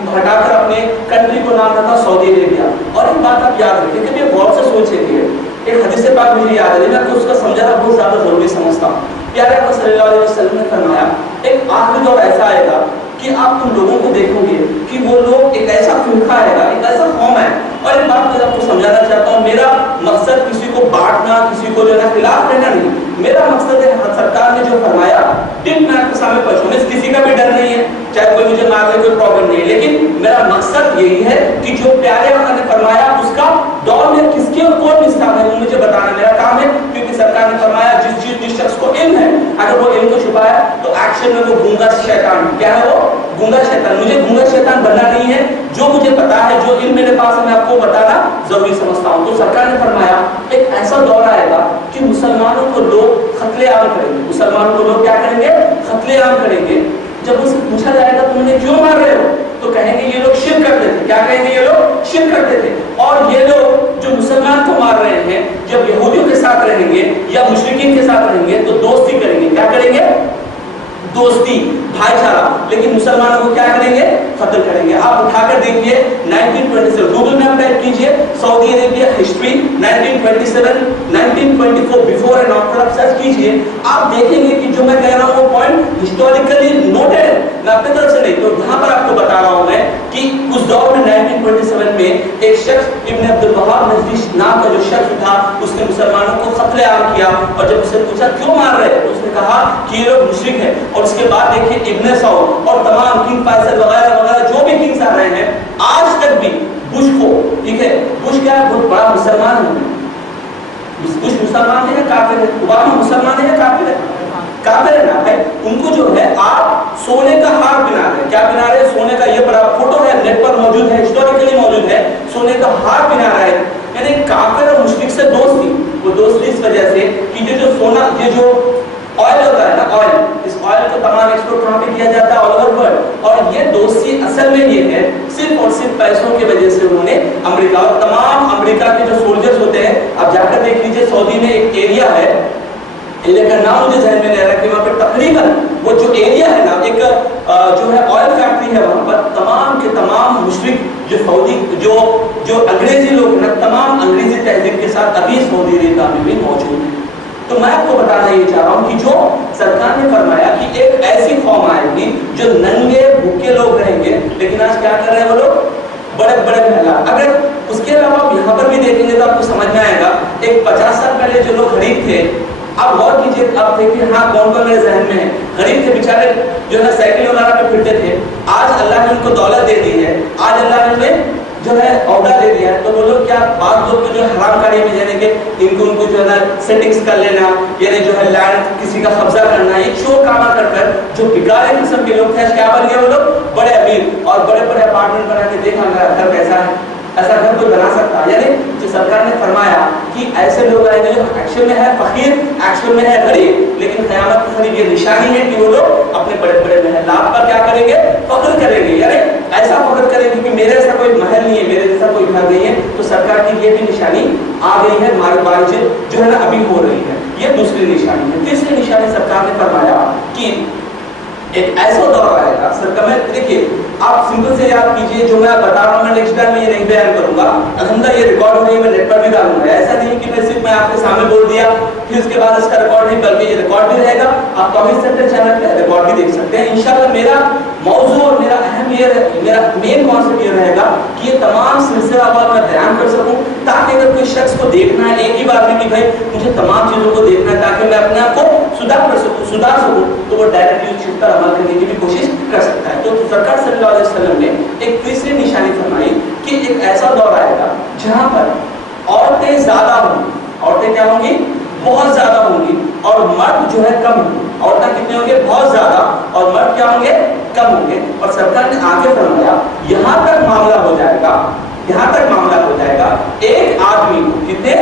हटाकर अपने कंट्री को नाम रखा सऊदी अरेबिया। और एक बात आप याद रखिए, कभी गौर से सोचिए, एक हदीस पाक मुझे याद है, मैं तो उसका समझाना बहुत ज्यादा जरूरी समझता हूँ। प्यारे आका सल्लल्लाहु अलैहि वसल्लम ने फरमाया, एक आखिरी दौर ऐसा आएगा कि आप तुम लोगों को देखोगे कि वो लोग एक ऐसा फिरका आएगा, एक ऐसा कौम है। और एक बात मैं आपको समझाना चाहता हूँ, मेरा मकसद किसी को बांटना, किसी को जो है खिलाफ रहना नहीं, मेरा मकसद है सरकार ने जो फरमाया टिप मैं आपके सामने पहुंचाऊं, किसी का भी डर नहीं है, चाहे कोई मुझे मार दे, कोई प्रॉब्लम नहीं है। लेकिन मेरा मकसद यही है कि जो प्यारे आका ने फरमाया उसका दौर में किसके और कौन निस्तार है वो मुझे बताना मेरा काम है। क्योंकि सरकार ने फरमाया जिस शख्स को इल्म है, अगर वो इल्म को छुपाया तो एक्शन में वो गूंगा शैतान, क्या है वो, गूंगा शैतान। मुझे गूंगा शैतान बनना नहीं है, जो मुझे पता है, जो इल्म मेरे पास है, मैं आपको बताना जरूरी समझता हूँ। तो सरकार ने फरमाया एक ऐसा दौर आएगा कि मुसलमानों को लोग कत्लेआम करेंगे, मुसलमानों को लोग क्या करेंगे, कत्लेआम करेंगे। जब उनसे पूछा जाएगा तुम उन्हें क्यों मार रहे हो, तो कहेंगे ये लोग शिर्क करते थे। क्या कहेंगे, ये लोग शिर्क करते थे। और ये लोग जो मुसलमान को मार रहे हैं, जब यहूदियों के साथ रहेंगे या मुशरिकीन के साथ रहेंगे तो दोस्ती करेंगे। क्या करेंगे, दोस्ती, भाईचारा। लेकिन मुसलमानों को क्या करेंगे, कत्ल करेंगे। आप उठाकर देखिए 1927, गूगल में आप टाइप कीजिए Saudi Arabia history 1927, 1924 before and after, आप सर्च कीजिए, आप देखेंगे कि जो मैं कह रहा हूँ वो पॉइंट हिस्टोरिकली नोटेड है, मैं अपने तरफ से नहीं। तो यहाँ पर आपको बता रहा हूँ मैं कि उस दौर में 1927 में एक शख्स इब्न अब्दुल वहाब नजदी नाम का जो शख्स था, उसने मुसलमानों को कत्लेआम किया। और जब उससे पूछा क्यों मार रहे, तो उसने कहा कि ये लोग मुशरिक हैं। और उसके बाद देखिए इब्ने सऊद और तमाम किंग फैसल वगैरह वगैरह जो भी किंग्स आ रहे हैं, आज तक भी बुश को, ठीक है, बुश क्या है, बहुत बड़ा मुसलमान है, बुश मुसलमान है या काफिर है, ओबामा मुसलमान है या काफिर है, काफिर है ना है। उनको जो है आप सोने का हार पहना रहे हैं, क्या पहना रहे हैं, सोने का, ये बड़ा फोटो है नेट पर मौजूद है, हिस्टोरिकली मौजूद है, सोने का हार पहना रहा है। यानी काफिर और मुशरिक से दोस्ती, वो दोस्ती इस वजह से कि जो सोना, ये जो ऑयल होता है ना, ऑयल, इस ऑयल मोबाइल को तमाम एक्सपोर्ट कहाँ पे किया जाता है? All over world. और ये दोस्ती असल में ये है सिर्फ और सिर्फ पैसों की वजह से उन्होंने अमेरिका और तमाम अमेरिका के जो सोल्जर्स होते हैं, आप जाकर देख लीजिए सऊदी में एक एरिया है, एरिया का नाम मुझे जहन में नहीं आ रहा कि वहाँ पर तकरीबन वो जो एरिया है ना, एक जो है ऑयल फैक्ट्री है, वहाँ पर तमाम के तमाम मुशरिक जो सऊदी जो अंग्रेजी लोग ना, तमाम अंग्रेजी तहजीब के साथ अभी सऊदी अरेबिया में भी मौजूद है। तो मैं आपको बताना ये चाह रहा हूँ कि जो सरकार ने फरमाया कि एक ऐसी कौम आएगी जो नंगे भूखे लोग रहेंगे, लेकिन आज क्या कर रहे हैं वो लोग? बड़े बड़े महल। अगर उसके अलावा आप यहाँ पर भी देखेंगे तो आपको समझ में आएगा, एक 50 साल पहले जो लोग गरीब थे, आप गौर कीजिए, आप देखिए हाँ कौन कौन मेरे जहन में है, गरीब थे बेचारे, जो है साइकिल वगैरह पे फिरते थे, आज अल्लाह ने उनको दौलत दे दी है, आज अल्लाह ने उन्हें जो है औहदा दे दिया है। तो वो लोग क्या, बात लोग तो जो हराम कार्य में जाने के उनको जो है सेटिंग्स कर लेना, यानी जो है लैंड किसी का कब्जा करना, ये चोर कामा कर कर जो बिगाड़े किस्म के लोग थे, क्या बन गए वो लोग? बड़े अमीर और बड़े बड़े अपार्टमेंट बना के देखा मेरा घर कैसा है, ऐसा घर कोई बना सकता है? यानी जो सरकार ने फरमाया कि ऐसे लोग आएंगे जो एक्चुअल में है फकीर, एक्चुअल में है गरीब, लेकिन क़यामत की खरीब ये निशानी है कि वो लोग अपने बड़े बड़े महलात पर क्या करेंगे? फख्र करेंगे, यानी ऐसा फख्र करेंगे कि मेरे जैसा कोई महल नहीं है, मेरे जैसा कोई घर नहीं है। तो सरकार की ये भी निशानी आ गई है, मार्ग जो है ना अभी हो रही है। ये दूसरी निशानी है। तीसरी निशानी सरकार ने फरमाया कि एक ऐसा दौर आएगा, सरकार में देखिए आप सिंपल से याद कीजिए, जो मैं बता रहा हूँ मैं नेक्स्ट टाइम में ये नहीं बयान करूंगा, अल्हम्दुलिल्लाह ये रिकॉर्ड हो रही है, मैं नेट पर भी डालूंगा। ऐसा नहीं कि मैं सिर्फ मैं आपके सामने बोल दिया फिर उसके बाद इसका रिकॉर्ड नहीं, बल्कि ये रिकॉर्ड भी रहेगा, आप तौहीद सेंटर चैनल पे रिकॉर्ड भी देख सकते हैं। इंशाल्लाह मेरा मौजू और मेरा अहम ये मेरा मेन कॉन्सेप्ट ये रहेगा कि ये तमाम सिलसिला मैं बयान कर सकूं, ताकि अगर कोई शख्स को देखना है एक ही बार में कि भाई मुझे तमाम चीज़ों को देखना है ताकि मैं अपने आप को सुधार सकूं, तो वो डायरेक्टली उस चीज़ पर अमल करने की भी कोशिश कर सकता है। तो सरकार सल्लल्लाहु अलैहि वसल्लम ने एक तीसरी निशानी फरमाई कि एक ऐसा दौर आएगा जहाँ पर औरतें ज़्यादा होंगी। औरतें क्या होंगी? बहुत ज़्यादा होंगी, और मर्द जो है कम होंगे। औरतें कितने होंगे? बहुत ज़्यादा, और मर्द क्या होंगे? कम होंगे। और सरकार ने आगे फरमाया यहाँ तक मामला हो जाएगा, एक आदमी को कितने?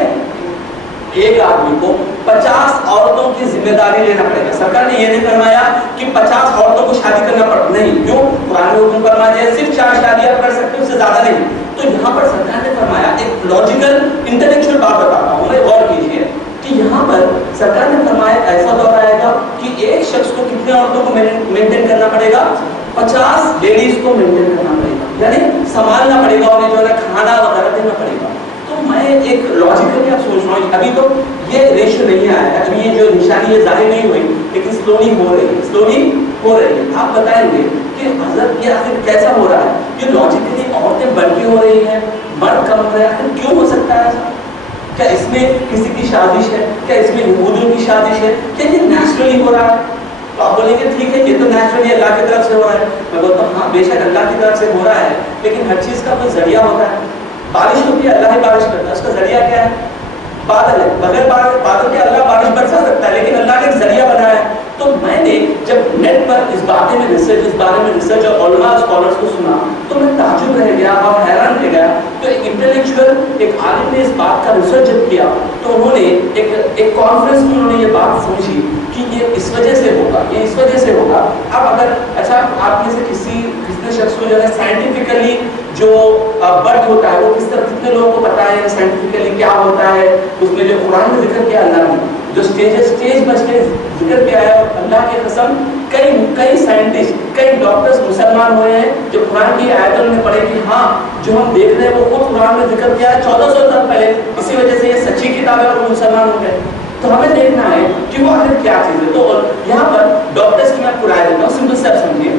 एक आदमी को 50 औरतों की जिम्मेदारी लेना पड़ेगा। सरकार ने ये नहीं फरमाया कि 50 औरतों को शादी करना पड़ता, नहीं, क्यों? कुरान में हुक्म फरमाया सिर्फ 4 शादियां कर सकते, उससे ज्यादा नहीं। तो यहाँ पर सरकार ने फरमाया, एक लॉजिकल इंटेलेक्चुअल बात बताता हूँ मैं, गौर कीजिए कि यहाँ पर सरकार ने फरमाया ऐसा दौर आएगा कि एक शख्स को कितने औरतों को मेंटेन करना पड़ेगा? 50 लेडीज को मेंटेन करना पड़ेगा, यानी संभालना पड़ेगा, उन्हें जो है खाना वगैरह देना पड़ेगा। तो मैं एक लॉजिकली आप सोच रहा हूँ, अभी तो ये रेशियो नहीं आया है, अभी ये जो निशानी ये जाहिर नहीं हुई, लेकिन स्लोली हो रही है। आप बताएंगे कि हज़रत ये आखिर कैसा हो रहा है? ये लॉजिकली औरतें बढ़ती हो रही हैं, मर्द कम हो रहा है, क्यों हो सकता है? क्या इसमें किसी की साजिश है? क्या इसमें यहूदियों की साजिश है? क्या ये नेचुरली हो रहा है? तो आप बोलेंगे ठीक है, ये तो नेचुरली अल्लाह की तरफ से हो रहा है। मैं बोलता हूँ हाँ बेशक अल्लाह की तरफ से हो रहा है, लेकिन हर चीज़ का कोई जरिया होता है। बारिश होती है, अल्लाह ही बारिश करता है, उसका जरिया क्या है? बादल है, बगैर बादल के अल्लाह बारिश बरसा सकता है, लेकिन अल्लाह ने एक जरिया बनाया है। तो मैंने जब नेट पर इस बारे में रिसर्च और उलमा स्कॉलर्स को सुना तो मैं ताज्जुब रह गया और हैरान रह गया। तो एक इंटेलेक्चुअल एक आलिम ने इस बात का रिसर्च जब किया तो उन्होंने एक कॉन्फ्रेंस में उन्होंने ये बात समझी कि ये इस वजह से होगा, अब अगर अच्छा आप में से किसी शख्स को जो है साइंटिफिकली जो बर्थ होता है वो कितने लोगों को पता है साइंटिफिकली क्या होता है? उसमें जो कुरान में जिक्र किया अल्लाह ने, जो स्टेज बाय स्टेज जिक्र किया है, और अल्लाह की कसम कई साइंटिस्ट, कई डॉक्टर्स मुसलमान हुए हैं जो कुरान की आयतों में पढ़े कि हाँ जो हम देख रहे हैं वो खुद कुरान में जिक्र किया है 1400 साल पहले, इसी वजह से ये सच्ची किताब है और वो मुसलमान हो गए। तो हमें देखना है कि वो आखिर क्या चीज़ है। तो यहाँ पर डॉक्टर्स की मैं आपको राय देता हूँ, सिंपल से आप समझिए।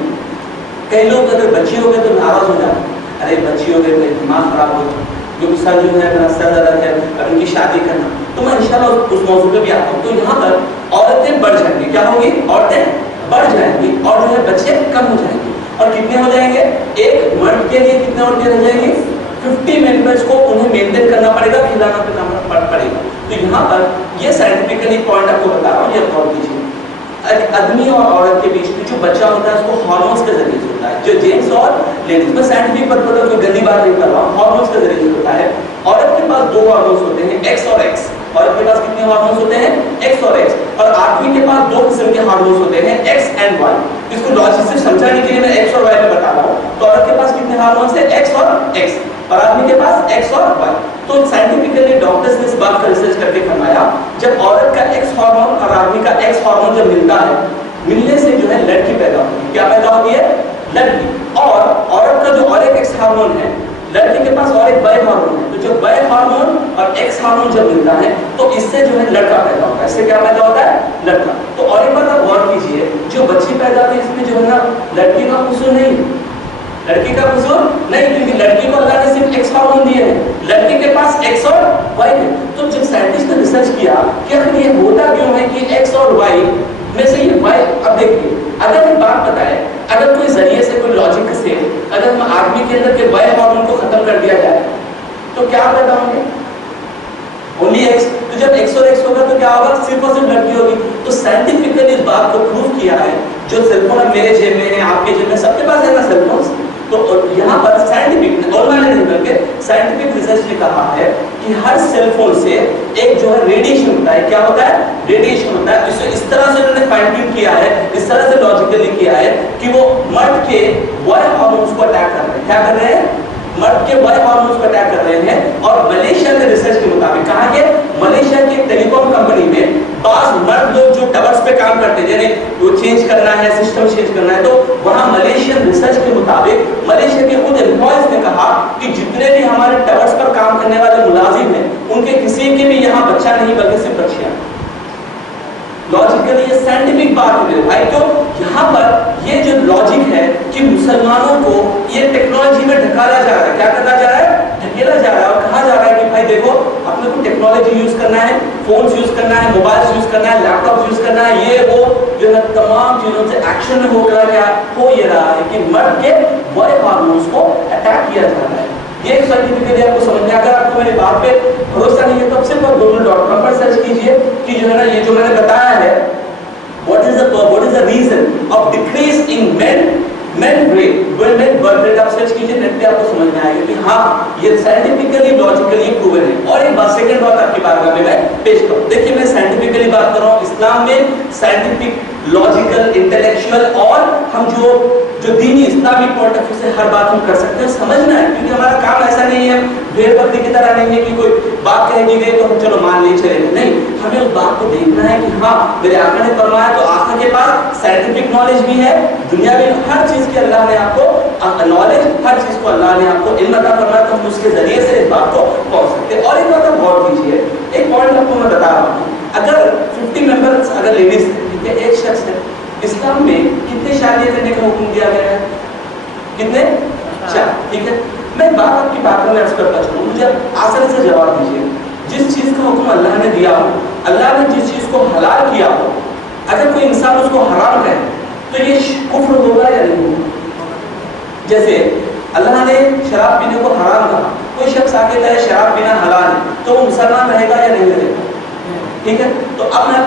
कई लोग अगर बच्ची हो गए तो नाराज हो जाते, अरे बच्ची हो गई तो दिमाग खराब हो जाए, जो गुस्सा जो है मेरा सर दर्द है, अब उनकी शादी करना। तो मैं इंशाल्लाह उस मौजू पे भी आता हूँ। तो यहाँ पर औरतें बढ़ जाएंगी, क्या होगी? औरतें बढ़ जाएंगी, और जो है बच्चे कम हो जाएंगे। और कितने हो जाएंगे? एक मर्द के लिए कितने औरतें रह जाएंगी? 50 मेंबर्स को उन्हें मेंटेन करना पड़ेगा, खिलाना पिलाना पड़ेगा। तो यहाँ पर ये साइंटिफिकली पॉइंट आपको बता रहा हूँ, ये गौर कीजिए। आदमी और औरत के बीच में जो बच्चा होता है उसको हार्मोन्स के जरिए से होता है, जो जेंट्स और लेडीज, मैं साइंटिफिक पर्पज पर कोई गंदी बात नहीं कर रहा हूँ, हार्मोन्स के जरिए से होता है। औरत के पास 2 हार्मोन्स होते हैं, एक्स और एक्स, औरत के पास कितने हार्मोन्स होते हैं? X और X। और आदमी के पास दो किस्म के हार्मोन्स होते हैं, X एंड Y। इसको लॉजिक से समझाने के लिए मैं X और Y पे बता रहा हूँ। तो औरत के पास कितने हार्मोन्स है? X और X, और आदमी के पास X और Y। तो साइंटिफिकली डॉक्टर्स ने इस बात का रिसर्च करके फरमाया, जब औरत का X हार्मोन और आदमी का X हार्मोन जब मिलता है, मिलने से जो है लड़की पैदा होती है। क्या पैदा होती है? लड़की। और औरत का जो और एक X हार्मोन है, लड़की के पास और एक Y हार्मोन है। तो जो Y हार्मोन और X हार्मोन जब मिलता है तो इससे जो है लड़का पैदा होता है। इससे क्या पैदा होता है? लड़का। तो और एक बात आप गौर कीजिए, जो बच्ची पैदा होती है इसमें जो है ना लड़की का कसूर नहीं, लड़की का कसूर नहीं, क्योंकि लड़की को अल्लाह ने सिर्फ X हार्मोन दिए हैं, लड़के के पास X और Y है। तो जब साइंटिस्ट ने रिसर्च किया कि आखिर ये होता क्यों है कि X और Y में से ये Y, अब देखिए अगर एक बात बताए, अगर कोई जरिए से कोई लॉजिक से अगर हम आदमी के अंदर के Y हार्मोन को खत्म कर दिया जाए तो क्या पैदा होंगे? Only X। तो जब X और X होगा तो क्या होगा? सिर्फ और सिर्फ लड़की होगी। तो साइंटिफिकली इस बात को प्रूव किया है, जो सेलफोन अब मेरे जेब में है, आपके जेब में, सबके पास है ना सेलफोन। तो यहाँ पर साइंटिफिक रिसर्च ने कहा है कि हर सेलफोन से एक जो है रेडिएशन होता है। क्या होता है? रेडिएशन होता है। इसे इस तरह से उन्होंने फाइन ट्यून किया है, इस तरह से लॉजिकली किया है कि वो मर्द के Y हार्मोन्स को अटैक कर रहे हैं। क्या कर रहे हैं? मर्द के Y हार्मोन्स को अटैक कर रहे हैं। और मलेशिया के रिसर्च के मुताबिक कहा कि मलेशिया की एक टेलीकॉम कंपनी में पास मर्द लोग जो टावर्स पे काम करते हैं, यानी वो चेंज करना है, सिस्टम चेंज करना है, तो वहाँ मलेशियन रिसर्च के मुताबिक मलेशिया के खुद एम्प्लॉयज ने कहा कि जितने भी हमारे टावर्स पर काम करने वाले मुलाजिम हैं, उनके किसी के भी यहाँ बच्चा नहीं बल्कि सिर्फ बच्चियाँ। लॉजिकली ये साइंटिफिक बात है भाई। तो यहाँ पर ये जो लॉजिक है कि मुसलमानों को ये टेक्नोलॉजी में ढकाला जा रहा है। क्या करना जा रहा है? ढकेला जा रहा है। और कहा जा रहा है कि भाई देखो अपने को टेक्नोलॉजी यूज करना है, फोन्स यूज करना है, मोबाइल्स यूज करना है, लैपटॉप यूज करना है, ये वो जो है तमाम चीजों से एक्शन में होकर क्या हो ये रहा है कि मर्द के Y हार्मोन्स को अटैक किया जा रहा है। ये साइंटिफिकली आपको समझ में, अगर आपको मेरी बात पे भरोसा नहीं है तो सिर्फ आप google.com पर सर्च कीजिए कि जो है ना ये जो मैंने बताया है, what is the reason of decrease in men birth rate, आप सर्च कीजिए नेट पे, आपको समझ में आएगा कि हाँ ये साइंटिफिकली लॉजिकली प्रूवन है। और एक बात, सेकंड बात आपकी बात में मैं पेश करूं। देखिए मैं साइंटिफिकली बात कर रहा हूँ, इस्लाम में साइंटिफिक, लॉजिकल, इंटेलेक्चुअल और हम जो दीनी इस्लामिक पॉइंट ऑफ व्यू से हर बात हम कर सकते हैं, समझना है। क्योंकि हमारा काम ऐसा नहीं है भेड़ बकरी की तरह नहीं है कि कोई बात कहेगी गई तो हम चलो मान नहीं चलेंगे, नहीं, हमें उस बात को देखना है कि हाँ मेरे आका ने फरमाया, तो आका के पास साइंटिफिक नॉलेज भी है, दुनिया में हर चीज के अल्लाह ने आपको नॉलेज, हर चीज को अल्लाह ने आपको इल्म अता फरमाया, तो हम उसके जरिए से इस बात को पहुंच सकते हैं। और एक बात आप गौर कीजिए, एक पॉइंट आपको मैं बता रहा हूँ, अगर 50 मेंबर्स अगर लेडीज है, एक शख्स है, इस्लाम में कितने शादियां करने का हुक्म दिया गया है? कितने? 4। ठीक है, मैं बात आपकी बात में अर्ज करता चलूं, मुझे आसानी से जवाब दीजिए। जिस चीज का हुक्म अल्लाह ने दिया हो, अल्लाह ने जिस चीज को हलाल किया हो, अगर कोई इंसान उसको हराम करे तो ये कुफ्र होगा या नहीं होगा? जैसे अल्लाह ने शराब पीने को हराम कहा, कोई शख्स आके कहे शराब पीना हलाल है, तो वो मुसलमान रहेगा या नहीं रहेगा? ठीक है, तो अब मैं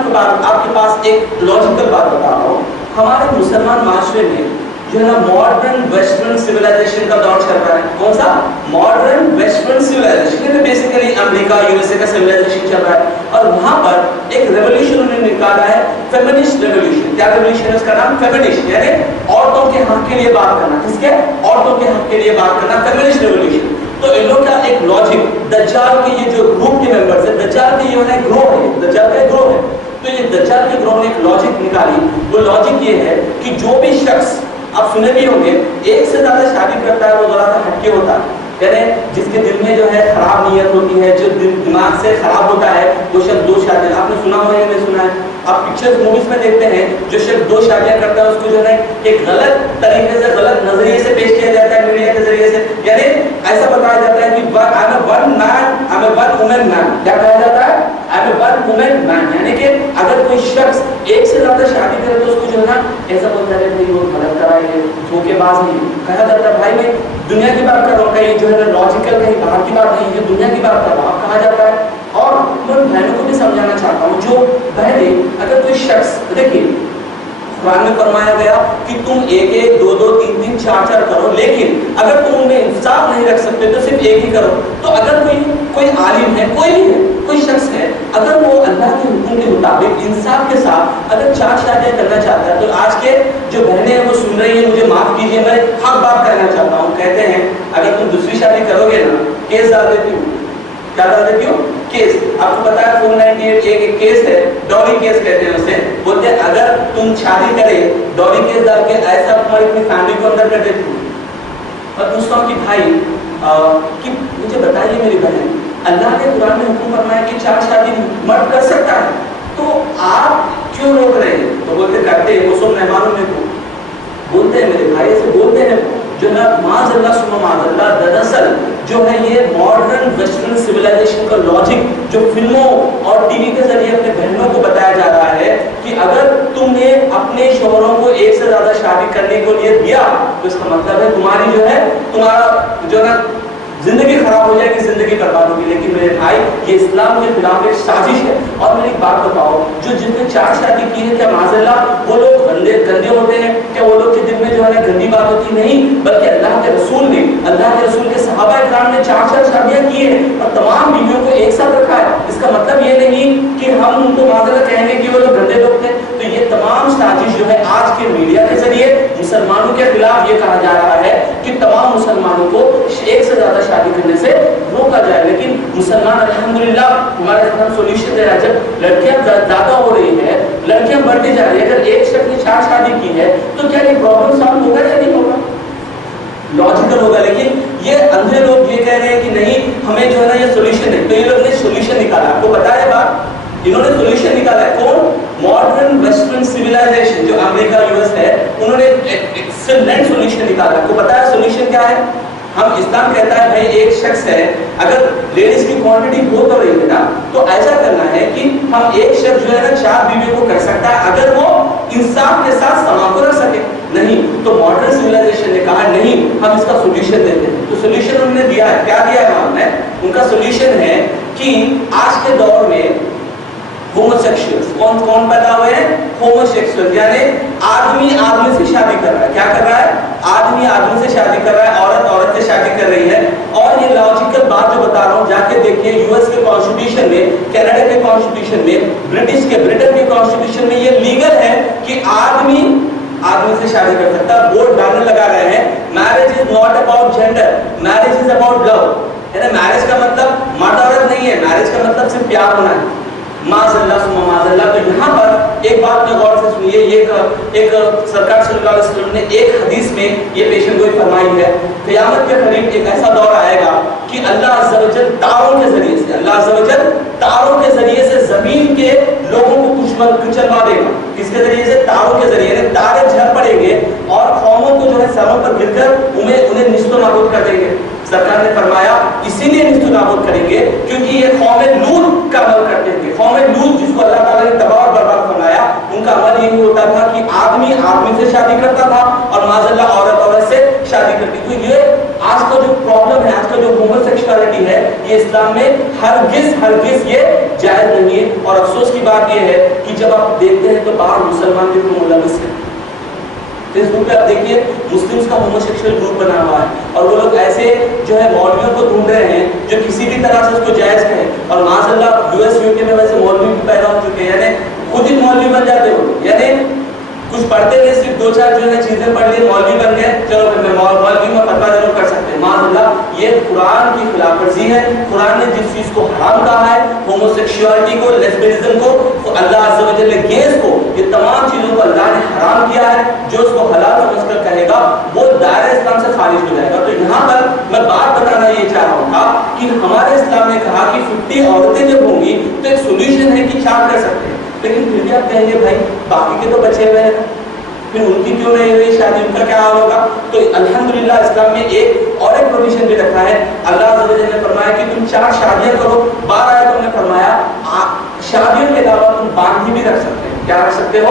आपके पास एक लॉजिकल बात बता रहा हूँ। हमारे मुसलमान माशरे में जो है ना मॉडर्न वेस्टर्न सिविलाइजेशन का दौर चल रहा है। कौन सा? Modern western civilization, basically America USA का सिविलाइजेशन चल रहा है। और वहां पर एक रेवोल्यूशन उन्होंने निकाला है, फेमिनिस्ट रेवोल्यूशन। क्या रेवोल्यूशन है उसका नाम? फेमिनिस्ट, यानी औरतों के हक के लिए बात करना। किसके? औरतों के हक के लिए बात करना, फेमिनिस्ट रेवोल्यूशन। तो इन लोगों का एक लॉजिक, दज्जाल के ये जो ग्रुप के मेंबर्स है, दज्जाल के ये ग्रोह है, दज्जाल का ग्रोह है, तो ये दज्जाल के ग्रोह ने एक लॉजिक निकाली। वो लॉजिक ये है कि जो भी शख्स, आप सुने भी होंगे, एक से ज्यादा शादी करता है वो जरा सा हटके होता है, यानी जिसके दिल में जो है खराब नीयत होती है, जो दिमाग से खराब होता है, वो शख्स 2 शादियां, आपने सुना हो या नहीं सुना है? आप पिक्चर्स मूवीज में देखते हैं, जो शख्स 2 शादियां करता है उसको जो है एक गलत तरीके से, गलत नजरिए से पेश किया जाता है मीडिया के जरिए से, यानी ऐसा बताया जाता है कि I am one man, I am one women man. क्या कहा जाता है? I am one women man, यानी कि अगर कोई शख्स एक से ज्यादा शादी करे तो उसको जो है ना ऐसा बोलता है कि वो गलत करा है, धोखेबाज नहीं। कहा जाता है, भाई मैं दुनिया की बात कर रहा हूँ, कहीं जो है लॉजिकल, कहीं बाहर की बात नहीं है, दुनिया की बात कर रहा हूँ, कहा जाता है। और मैं बहनों को भी समझाना चाहता हूँ, जो बहनें, अगर कोई शख्स, देखिए कुरान में फरमाया गया कि तुम एक एक, दो दो, तीन तीन, चार चार करो, लेकिन अगर तुम उनमें इंसाफ नहीं रख सकते तो सिर्फ एक ही करो। तो अगर कोई आलिम है, कोई भी है, कोई शख्स है, अगर वो अल्लाह के हुक्म के मुताबिक इंसाफ के साथ अगर 4 शादियां करना चाहता है, तो आज के जो बहनें हैं वो सुन रही है, मुझे माफ कीजिए, मैं हक बात कहना चाहता हूँ। कहते हैं अगर तुम दूसरी शादी करोगे ना, केस डाल देती हूँ। क्या डाल देती हूँ? केस। आपको पता है 498 एक केस है, डॉरी केस कहते हैं उसे। बोलते हैं अगर तुम शादी करे, डॉरी केस डाल के ऐसा तुम्हारी अपनी फैमिली को अंदर कर देती हूँ। और पूछता हूँ कि भाई कि मुझे बताइए मेरी बहन, अल्लाह ने कुरान में हुक्म फरमाया कि 4 शादी मर्द कर सकता है, तो आप क्यों रोक रहे हैं? तो बोलते करते हैं, वो सब मेहमानों में को बोलते हैं मेरे भाई, ऐसे बोलते हैं जो ना माज़अल्लाह सुम्मा माज़अल्लाह, दरअसल जो है ये मॉडर्न वेस्टर्न सिविलाइजेशन का लॉजिक जो फिल्मों और टीवी के जरिए अपने बहनों को बताया जा रहा है कि अगर तुमने अपने शोहरों को एक से ज्यादा शादी करने को लिए दिया, तो इसका मतलब है तुम्हारी जो है, तुम्हारा जो ना जिंदगी खराब हो जाएगी, जिंदगी बर्बाद होगी। लेकिन मेरे भाई, ये इस्लाम के खिलाफ एक साजिश है। और मेरी एक बात बताओ, जो जिनने 4 शादी की है, क्या माज़अल्लाह वो लोग गंदे होते हैं? क्या वो लोग के दिल में जो है गंदी बात होती? नहीं, बल्कि अल्लाह के रसूल ने, अल्लाह के रसूल के सहाबा इकराम ने 4 शादियां की है और तमाम बीवियों को एक साथ रखा है। इसका मतलब ये नहीं कि हम उनको माज़अल्लाह कहेंगे कि वो लोग गंदे लोग थे। तो ये तमाम साजिश जो है आज के मीडिया के जरिए मुसलमानों के खिलाफ ये कहा जा रहा है कि तमाम मुसलमानों को एक से ज्यादा शादी करने से रोका जाए। लेकिन मुसलमान अल्हम्दुलिल्लाह हमारे साथ सोल्यूशन दे रहा है। जब लड़कियां ज्यादा हो रही है, लड़कियां बढ़ती जा रही है, अगर एक शख्स ने 4 शादी की है तो क्या ये प्रॉब्लम सॉल्व होगा या नहीं होगा? लॉजिकल होगा। लेकिन ये अंधे लोग ये कह रहे हैं कि नहीं, हमें जो है ना ये सोल्यूशन है। तो ये लोग ने सोल्यूशन निकाला, आपको पता है बात, इन्होंने सोल्यूशन निकाला है। कौन? मॉडर्न वेस्टर्न सिविलाइजेशन जो अमेरिका यूएस है, उन्होंने एक्सीलेंट सोल्यूशन निकाला। आपको पता है सोल्यूशन क्या है? हम इस्लाम कहता है भाई एक शख्स है, अगर लेडीज की क्वांटिटी हो तो रही है ना, तो ऐसा करना है कि हम एक शख्स जो है ना 4 बीवियों को कर सकता है अगर वो इंसाफ के साथ समा को रख सके। नहीं, तो मॉडर्न सिविलाइजेशन ने कहा नहीं, हम इसका सोल्यूशन देते हैं। तो सोल्यूशन उन्होंने दिया है, क्या दिया है उन्होंने? उनका सोल्यूशन है कि आज के दौर में होमोसेक्सुअल्स कौन पैदा हुए हैं? होमोसेक्सुअल, यानी आदमी आदमी से शादी कर रहा है। क्या कर रहा है? आदमी आदमी से शादी कर रहा है, औरत औरत से शादी कर रही है। और ये लॉजिकल बात जो बता रहा हूँ, जाके देखिए यूएस के कॉन्स्टिट्यूशन में, कनाडा के कॉन्स्टिट्यूशन में, ब्रिटेन के कॉन्स्टिट्यूशन में ये लीगल है कि आदमी आदमी से शादी कर सकता है। बोर्ड बैनर लगा रहे हैं, marriage is not about gender, marriage is about love. यानी मैरिज का मतलब मर्द औरत नहीं है, मैरिज का मतलब सिर्फ प्यार होना है। माज़अल्लाह सुम्मा माज़अल्लाह। तो यहाँ पर एक बात में गौर से सुनिए, एक सरकार सल्लल्लाहु अलैहि वसल्लम ने एक हदीस में ये पेशेंगोई फरमाई है, क़यामत के करीब एक ऐसा दौर आएगा कि अल्लाह अज़्ज़ा व जल तारों के जरिए से, अल्लाह अज़्ज़ा व जल तारों के जरिए से जमीन के लोगों को कुचलवा देगा। किसके जरिए से? तारों के जरिए। तारे झड़ पड़ेंगे और कौमों को जो है सरों पर गिरकर उन्हें निस्तो नाबूद कर देंगे। सरकार ने फरमाया इसीलिए निस्तो नाबूद करेंगे क्योंकि ये कौम लूत का अमल करते थे। कौम लूत जिसको अल्लाह ताला ने तबाह और बर्बाद फरमाया, उनका अमल यही होता था कि आदमी आदमी से शादी करता था और माज़अल्लाह औरत औरत से शादी करती। तो ये आज का जो प्रॉब्लम है, आज का जो होमोसेक्सुअलिटी है, ये इस्लाम में हरगिज़ ये जायज नहीं है। और अफसोस की बात ये है कि जब आप देखते हैं तो बाहर मुसलमान भी मुलविस है। फेसबुक पे आप देखिए मुस्लिम्स का होमोसेक्सुअल ग्रुप बना हुआ है और वो लोग ऐसे जो है मौलवियों को ढूंढ रहे हैं जो किसी भी तरह से उसको जायज कहें। और माशाल्लाह यूएस यूके में वैसे मौलवी भी पैदा हो चुके हैं, यानी खुद ही मौलवी बन जाते हो, यानी कुछ पढ़ते नहीं, सिर्फ 2-4 जो है चीजें पढ़ ली, मौलवी बन गए, चलो मैं मौलवी में फतवा जरूर कर सकते हैं। माशाल्लाह ये कुरान की खिलाफवर्जी है। कुरान ने जिस चीज को हराम कहा है, होमोसेक्सुअलिटी को, लेस्बियनिज्म को, तो अल्लाह अज़्ज़ा व जल ने गेज़ को, ये तमाम चीजों को अल्लाह ने हराम किया है। जो उसको हलाल समझकर कहेगा वो दायरे इस्लाम से खारिज हो जाएगा। तो यहाँ पर मैं बात बताना ये चाह रहा हूँ कि हमारे इस्लाम ने कहा कि 50 औरतें जब होंगी तो एक सोल्यूशन है कि 4 कर सकते हैं। लेकिन फिर भी आप कहेंगे भाई बाकी के तो बचे हुए हैं, फिर उनकी क्यों नहीं हुई शादी, उनका क्या हाल होगा? तो अल्हम्दुलिल्लाह इस्लाम में एक और एक प्रोविजन भी रखा है। अल्लाह अज़्ज़ा व जल ने फरमाया कि तुम 4 शादियां करो। 12 आयतों में फरमाया शादियों के अलावा तुम बांधी भी रख सकते हो। क्या रख सकते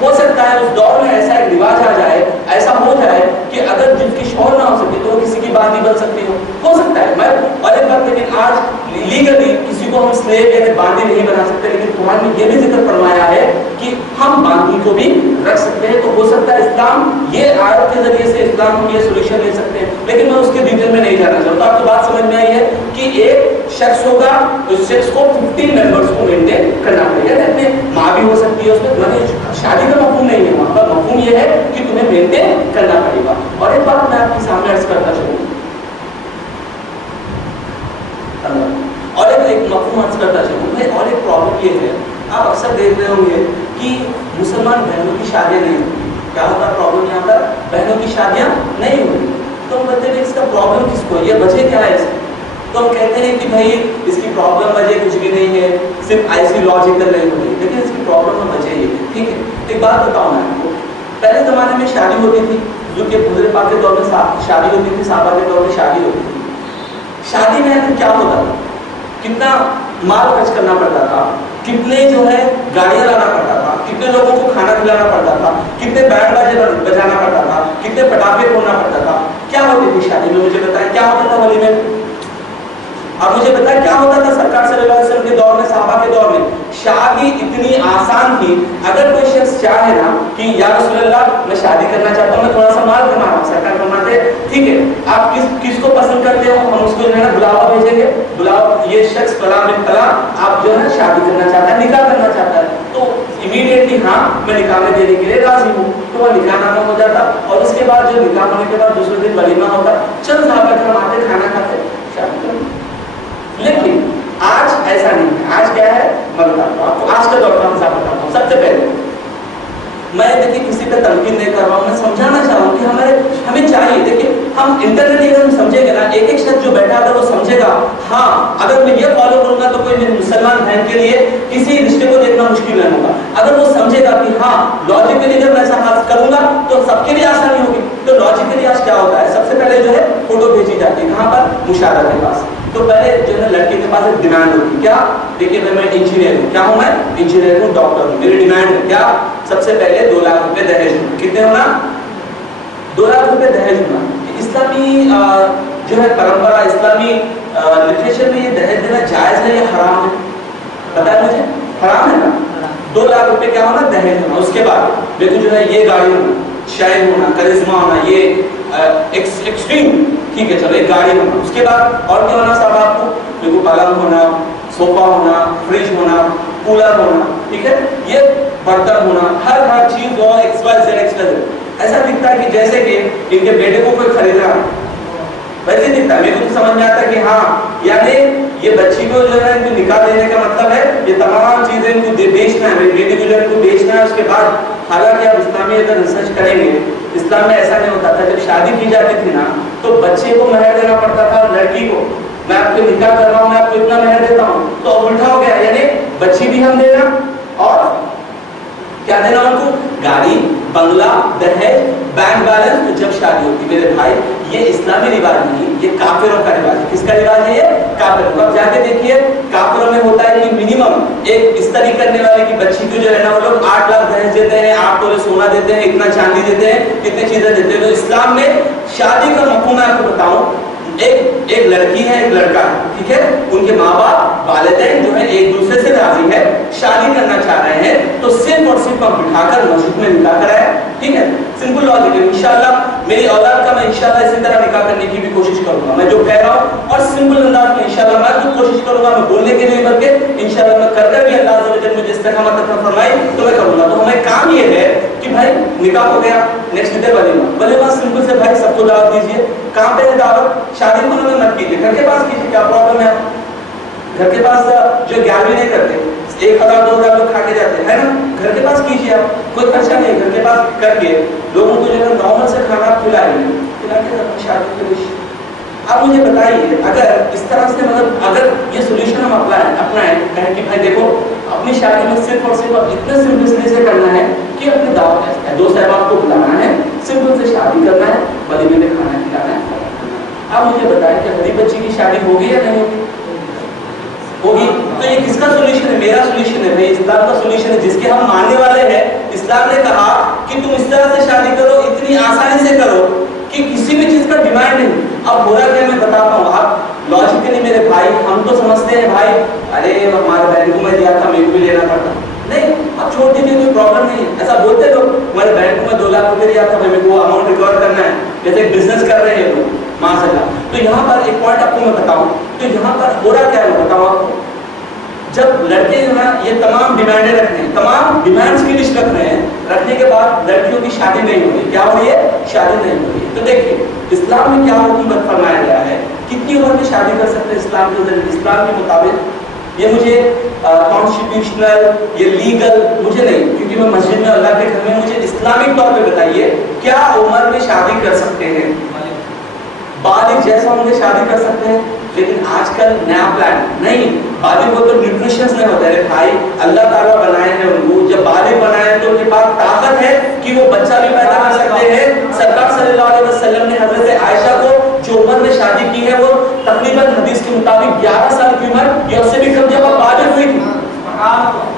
हो सकता है उस दौर में ऐसा एक रिवाज आ जाए, ऐसा हो जाए कि अगर जिसकी शौहर ना हो सके तो वो किसी की बांधी बन सकती हो सकता है। मैं और एक बात, लेकिन आज लीगली किसी किसी को हम स्लेव यानी बांदी नहीं बना सकते, लेकिन कुरान में ये भी जिक्र फरमाया है कि हम बांदी को भी रख सकते हैं। तो हो सकता है इस्लाम ये आयत के जरिए से इस्लाम हम ये सोल्यूशन ले सकते हैं, लेकिन मैं उसके डिटेल में नहीं जाना चाहता। आपको बात समझ में आई है कि एक शख्स होगा, उस शख्स को 15 मेंबर्स को मेंटेन करना पड़ेगा। अपने माँ भी हो सकती है उसमें, मतलब शादी का मफहूम नहीं है, वहाँ पर मफहूम ये है कि तुम्हें मेंटेन करना पड़ेगा। और एक बात मैं आपके सामने अर्ज करता चलूँ, और एक मफहूम अर्ज करता चलूँ भाई, और एक प्रॉब्लम ये है, आप अक्सर देख रहे होंगे कि मुसलमान बहनों की शादियाँ नहीं होती। क्या होता है प्रॉब्लम यहाँ पर? बहनों की शादियाँ नहीं होती। तो हम कहते हैं इसका प्रॉब्लम किसको है, ये वजह क्या है इसकी? तो हम कहते हैं कि भाई इसकी प्रॉब्लम वजह कुछ भी नहीं है, सिर्फ आइसियोलॉजिकल नहीं होती, लेकिन इसकी प्रॉब्लम में वजह ये है। ठीक है, एक बात बताऊँ मैं आपको, पहले ज़माने में शादी होती थी, जो कि हुज़ूर पाक के दौर में शादी होती थी, सहाबा के दौर में शादी होती थी। शादी में आखिर क्या होता था? कितना माल खर्च करना पड़ता था, कितने जो है गाड़ियाँ लाना पड़ता था, कितने लोगों को खाना खिलाना पड़ता था, कितने बैंड बाजे बजाना पड़ता था, कितने पटाखे फोड़ना पड़ता था। क्या होती थी शादी में? मुझे बताएं क्या होता था वलीमे में? अब मुझे बताएं क्या होता था सरकार सल्लल्लाहु अलैहि वसल्लम के दौर में, सहाबा के दौर में? शादी इतनी आसान थी, अगर कोई शख्स चाहे ना कि या रसूलल्लाह मैं शादी करना चाहता हूँ, मैं थोड़ा सा माल कमा रहा हूँ, सरकार फरमाते ठीक है आप किसको पसंद करते हो, हम उसको जो है ना बुलावा भेजेंगे, बुलाओ ये शख्स फलां बिन फलां आप जो है शादी करना चाहता है, निकाह करना चाहता है, तो इमीडिएटली हाँ मैं निकाह में देने के लिए राजी हूँ, तो वह निकाह नामा हो जाता। और उसके बाद जो निकाह होने के बाद दूसरे दिन वलीमा होता, चंद सहाबा करम आते, खाना खाते, शादी करते। लेकिन आज ऐसा नहीं है। आज क्या है मैं बताता हूँ आपको, आज का दौर का हिसाब बताता हूँ। सबसे पहले मैं देखिए किसी पे तनकीद नहीं कर रहा हूँ, मैं समझाना चाह रहा हूँ कि हमें चाहिए, देखिए हम इंटरनेट अगर हम समझेंगे ना, एक एक शख्स जो बैठा अगर वो समझेगा हाँ अगर मैं ये फॉलो करूंगा तो कोई मेरे मुसलमान बहन के लिए किसी रिश्ते को देखना मुश्किल नहीं होगा। अगर वो समझेगा कि हाँ लॉजिकली जब मैं ऐसा हाथ करूंगा तो सबके लिए आसानी होगी। तो लॉजिकली आज क्या होता है, सबसे पहले जो है फोटो भेजी जाती है, कहाँ पर? मुशारा के पास। तो पहले जो है लड़के के पास एक डिमांड होगी, क्या? देखिए भाई मैं इंजीनियर हूँ, क्या हूँ मैं? इंजीनियर हूँ, डॉक्टर हूँ, मेरी डिमांड है क्या? सबसे पहले 2 लाख रुपए दहेज होना। कितने होना? 2 लाख रुपए दहेज होना। इस्लामी जो है परंपरा, इस्लामी लिटरेचर में ये दहेज देना जायज है या हराम है? पता है मुझे? हराम है ना। 2 लाख रुपए क्या होना? दहेज होना। उसके बाद देखो जो है ये गाड़ी होना, शाइन होना, करिश्मा होना, ये एक्सट्रीम, ठीक है चलो एक गाड़ी होना। उसके बाद और क्या होना साहब आपको? देखो पलंग होना, सोफा होना, फ्रिज होना, कूलर होना, ठीक है, ये बर्तन होना, हर चीज हो XYZ। ऐसा दिखता है कि जैसे कि इनके बेटे को कोई खरीद रहा है, वैसे दिखता है। मेरे को तो समझ में आता है कि हाँ यानी ये बच्ची को जो है इनको निकाह देने का मतलब है ये तमाम चीजें इनको बेचना है, मेरी बेटी को जो है इनको बेचना है। उसके बाद हालांकि आप इस्लामी अगर रिसर्च करेंगे, इस्लाम में ऐसा नहीं होता था। जब शादी की जाती थी ना तो बच्चे को महर देना पड़ता था, लड़की को मैं आपको निकाह कर रहा हूँ, मैं आपको इतना महर देता हूँ, तो अब उल्टा हो गया, यानी बच्ची भी हम देना और क्या देना उनको? गाड़ी, बंगला, दहेज, बैंक बैलेंस। तो जब शादी होती मेरे भाई ये इस्लामी रिवाज नहीं, ये काफिरों का रिवाज है। किसका रिवाज है? ये काफिरों का। अब जाके देखिए काफिरों में होता है कि मिनिमम एक इस्त्री करने वाले की बच्ची को जो है ना वो लोग 8 लाख दहेज देते हैं, 8 तोले सोना देते हैं, इतना चांदी देते हैं, कितनी चीजें देते हैं। तो इस्लाम में शादी का मफहूम मैं आपको बताऊं, एक लड़की है, एक लड़का है, ठीक है, उनके माँ बाप वालिदैन जो है एक दूसरे से राजी है, शादी करना चाह रहे हैं, तो सिर्फ और सिर्फ हम बिठाकर मस्जिद में निकाह कराए, ठीक है। सिंपल लॉजिक है। इंशाल्लाह मेरी औलाद का मैं इंशाल्लाह इसी तरह निकाह करने की भी कोशिश करूंगा, मैं जो कह रहा हूँ, और सिंपल अंदाज में इंशाल्लाह मैं खुद कोशिश करूंगा, मैं बोलने के लिए बल्कि इंशाल्लाह मैं कर भी अल्लाह अज़्ज़ व जल मुझे इस्तिक़ामत अता फरमाए तो मैं करूंगा। तो हमें काम ये है कि भाई निकाह हो गया, नेक्स्ट डे वलीमा सिंपल से भाई सबको दावत दीजिए। कहाँ पे है दावत? शादी में मत कीजिए, घर के पास कीजिए, क्या प्रॉब्लम है? घर के पास जो 11वीं नहीं करते, 1000-2000 लोग खा के जाते हैं, है ना, घर के पास कीजिए आप, कोई खर्चा नहीं, घर के पास करके लोगों को जो है नॉर्मल से खाना खिलाइए, खिला के शादी करिए। अब मुझे बताइए अगर इस तरह से मतलब अगर ये सोल्यूशन हम अपनाएं कहें कि भाई देखो अपनी शादी में सिर्फ और सिर्फ इतने सिंपलिसिटी से करना है कि अपनी दावत है, 2 साहब को बुलाना है, सिंपल से शादी करना है, वलीमे में खाना खिलाना है। अब मुझे बताएं कि गरीब बच्ची की शादी होगी या नहीं होगी? होगी। तो ये किसका सोल्यूशन है? मेरा सोल्यूशन है भाई, इस्लाम का सोल्यूशन है, जिसके हम मानने वाले हैं। इस्लाम ने कहा कि तुम इस तरह से शादी करो, इतनी आसानी से करो कि किसी भी चीज का डिमांड नहीं। अब हो रहा क्या मैं बताता हूँ, आप लॉजिकली मेरे भाई हम तो समझते हैं भाई अरे हमारे बहन को मैं दिया था मेरे को भी लेना पड़ता, नहीं अब छोड़ दीजिए, कोई प्रॉब्लम नहीं है। ऐसा बोलते लोग हमारे बैंक को मैं 2 लाख रुपए दिया था भाई मेरे को अमाउंट रिकवर करना है, जैसे एक बिजनेस कर रहे हैं लोग माशाल्लाह। तो यहाँ पर एक पॉइंट आपको मैं बताऊं, तो यहाँ पर हो रहा क्या है मैं बताऊं आपको, जब लड़के जो है ये तमाम डिमांडें रख रहे हैं, तमाम डिमांड्स की लिस्ट रख रहे हैं, रखने के बाद लड़कियों की शादी नहीं हो रही, क्या हो रही है, शादी नहीं हो रही है। तो देखिए इस्लाम में क्या हुकूमत फरमाया गया है, कितनी उम्र में शादी कर सकते हैं इस्लाम के जरिए, इस्लाम के मुताबिक। ये मुझे कॉन्स्टिट्यूशनल ये लीगल मुझे नहीं, क्योंकि मैं मस्जिद में अल्लाह के घर में, मुझे इस्लामिक तौर पे बताइए क्या उम्र में शादी कर सकते हैं, बालिग जैसा होंगे शादी कर सकते हैं। लेकिन आजकल नया प्लान नहीं, बालिग को तो न्यूट्रिशंस नहीं होता है भाई, अल्लाह ताला बनाए हैं उनको, जब बालिग बनाए तो उनके पास ताकत है कि वो बच्चा भी पैदा कर सकते हैं। सरकार सल्लल्लाहु अलैहि वसल्लम ने हजरत आयशा को जो उम्र में शादी की है वो तकरीबन हदीस के मुताबिक 11 साल की उम्र या उससे भी कम जब वो बालिग हुई थी।